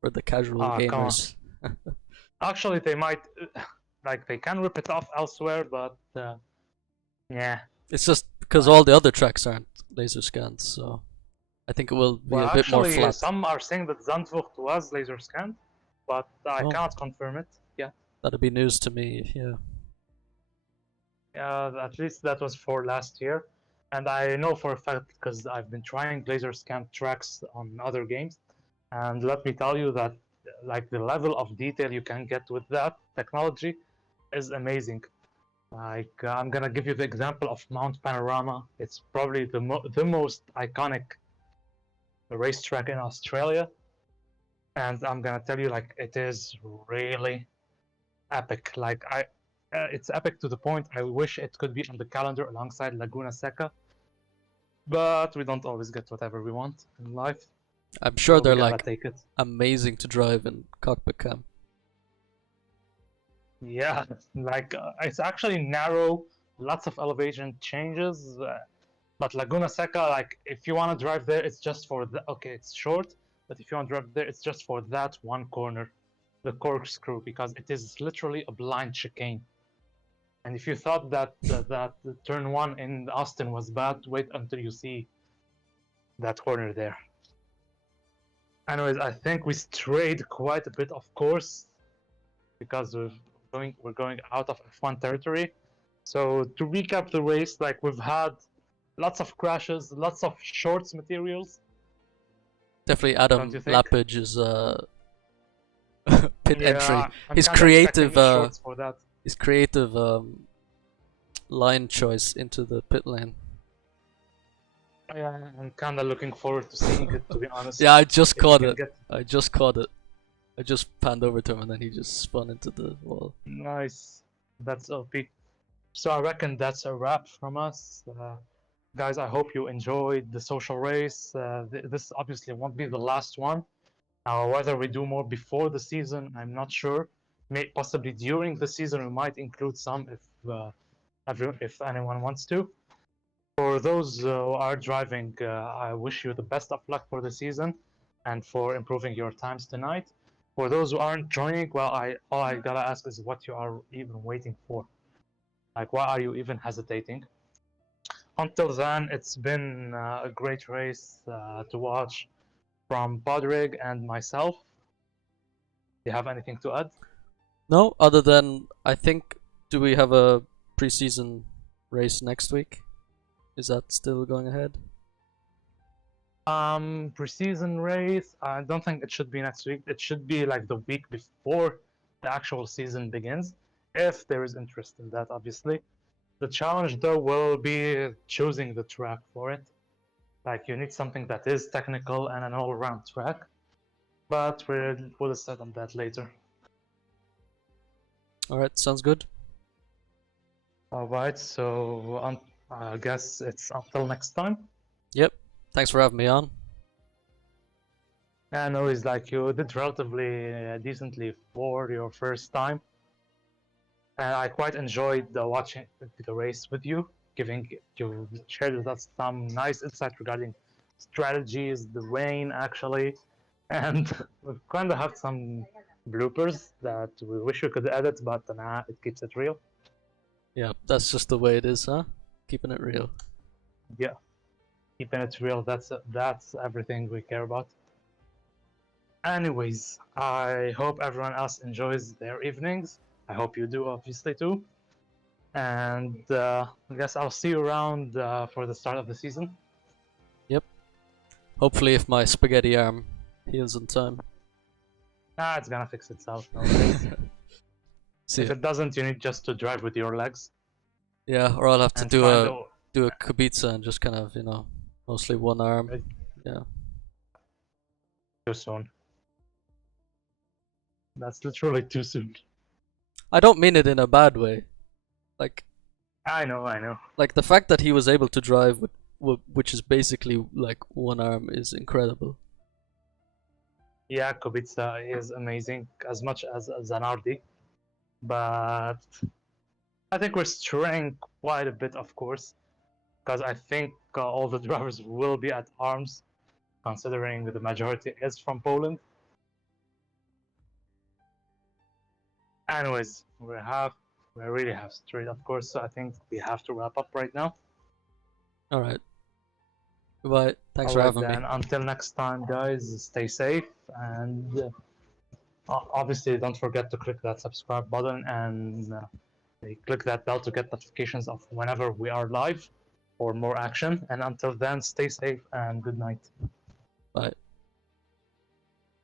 for the casual Ah, come on. gamers. Actually, they might, like, they can rip it off elsewhere, but yeah. It's just because Like, all the other tracks aren't laser scanned, so I think it will be well, a bit more actually, flat. some are saying that Zandvoort was laser scanned, but I Oh, cannot confirm it. Yeah. that'd be news to me. Yeah. At least that was for last year. And I know for a fact because I've been trying laser scan tracks on other games. And let me tell you that like the level of detail you can get with that technology is amazing. Like I'm gonna give you the example of Mount Panorama. It's probably the most iconic racetrack in Australia, and I'm gonna tell you like it is really epic. Like it's epic to the point I wish it could be on the calendar alongside Laguna Seca, but we don't always get whatever we want in life, I'm sure so we they're gotta like take it. amazing to drive in cockpit cam. Yeah, like it's actually narrow, lots of elevation changes, but Laguna Seca, like if you want to drive there, it's just for the okay, it's short, but if you want to drive there, it's just for that one corner, the corkscrew, because it is literally a blind chicane. And if you thought that the turn one in Austin was bad, wait until you see that corner there. Anyways, I think we strayed quite a bit, of course, because we're going out of F1 territory. So to recap the race, like we've had lots of crashes, lots of shorts materials. Definitely, Don't you Adam think? Lappage is pit entry. Yeah, I'm His kind of expecting creative, the shorts for that. his creative line choice into the pit lane. Yeah, I'm kind of looking forward to seeing it, to be honest. Yeah, I just If we caught can it. get I just caught it. I just panned over to him and then he just spun into the wall. nice, that's OP. So I reckon that's a wrap from us. Guys, I hope you enjoyed the social race. This obviously won't be the last one. Whether we do more before the season, I'm not sure. Possibly during the season, we might include some if anyone wants to. For those who are driving, I wish you the best of luck for the season and for improving your times tonight. For those who aren't joining, well, all I gotta ask is what you are even waiting for. Like, why are you even hesitating? Until then, it's been a great race to watch from Padraig and myself. Do you have anything to add? No, other than I think, do we have a preseason race next week? Is that still going ahead? Preseason race. I don't think it should be next week. It should be like the week before the actual season begins, if there is interest in that, obviously. The challenge, though, will be choosing the track for it. Like, you need something that is technical and an all-around track, but we'll decide on that later. Alright, sounds good. All right, so I guess it's until next time. Yep. Thanks for having me on. I know it's like you did relatively decently for your first time. And I quite enjoyed watching the race with you, giving you shared with us some nice insight regarding strategies, the rain actually, and we kind of have some bloopers that we wish we could edit, but nah, it keeps it real. Yeah, that's just the way it is, huh? Keeping it real. Yeah, keeping it real. That's everything we care about. Anyways, I hope everyone else enjoys their evenings. I hope you do, obviously, too. And I guess I'll see you around for the start of the season. Yep. Hopefully, if my spaghetti arm heals in time. It's gonna fix itself. No worries. See If ya. it doesn't, you need just to drive with your legs. Yeah, or I'll have to And do find a Kubica and just kind of, mostly one arm. Yeah. too soon. That's literally too soon. I don't mean it in a bad way. Like I know. like the fact that he was able to drive with which is basically like one arm is incredible. Yeah, Kubica is amazing as much as Zanardi, but I think we're straying quite a bit, of course, because I think all the drivers will be at arms, considering the majority is from Poland. Anyways, we really have strayed, of course. So I think we have to wrap up right now. All right. Goodbye. Thanks All for right, having me. then. Until next time, guys. Stay safe, and obviously, don't forget to click that subscribe button and click that bell to get notifications of whenever we are live for more action. And until then, stay safe and good night. Bye.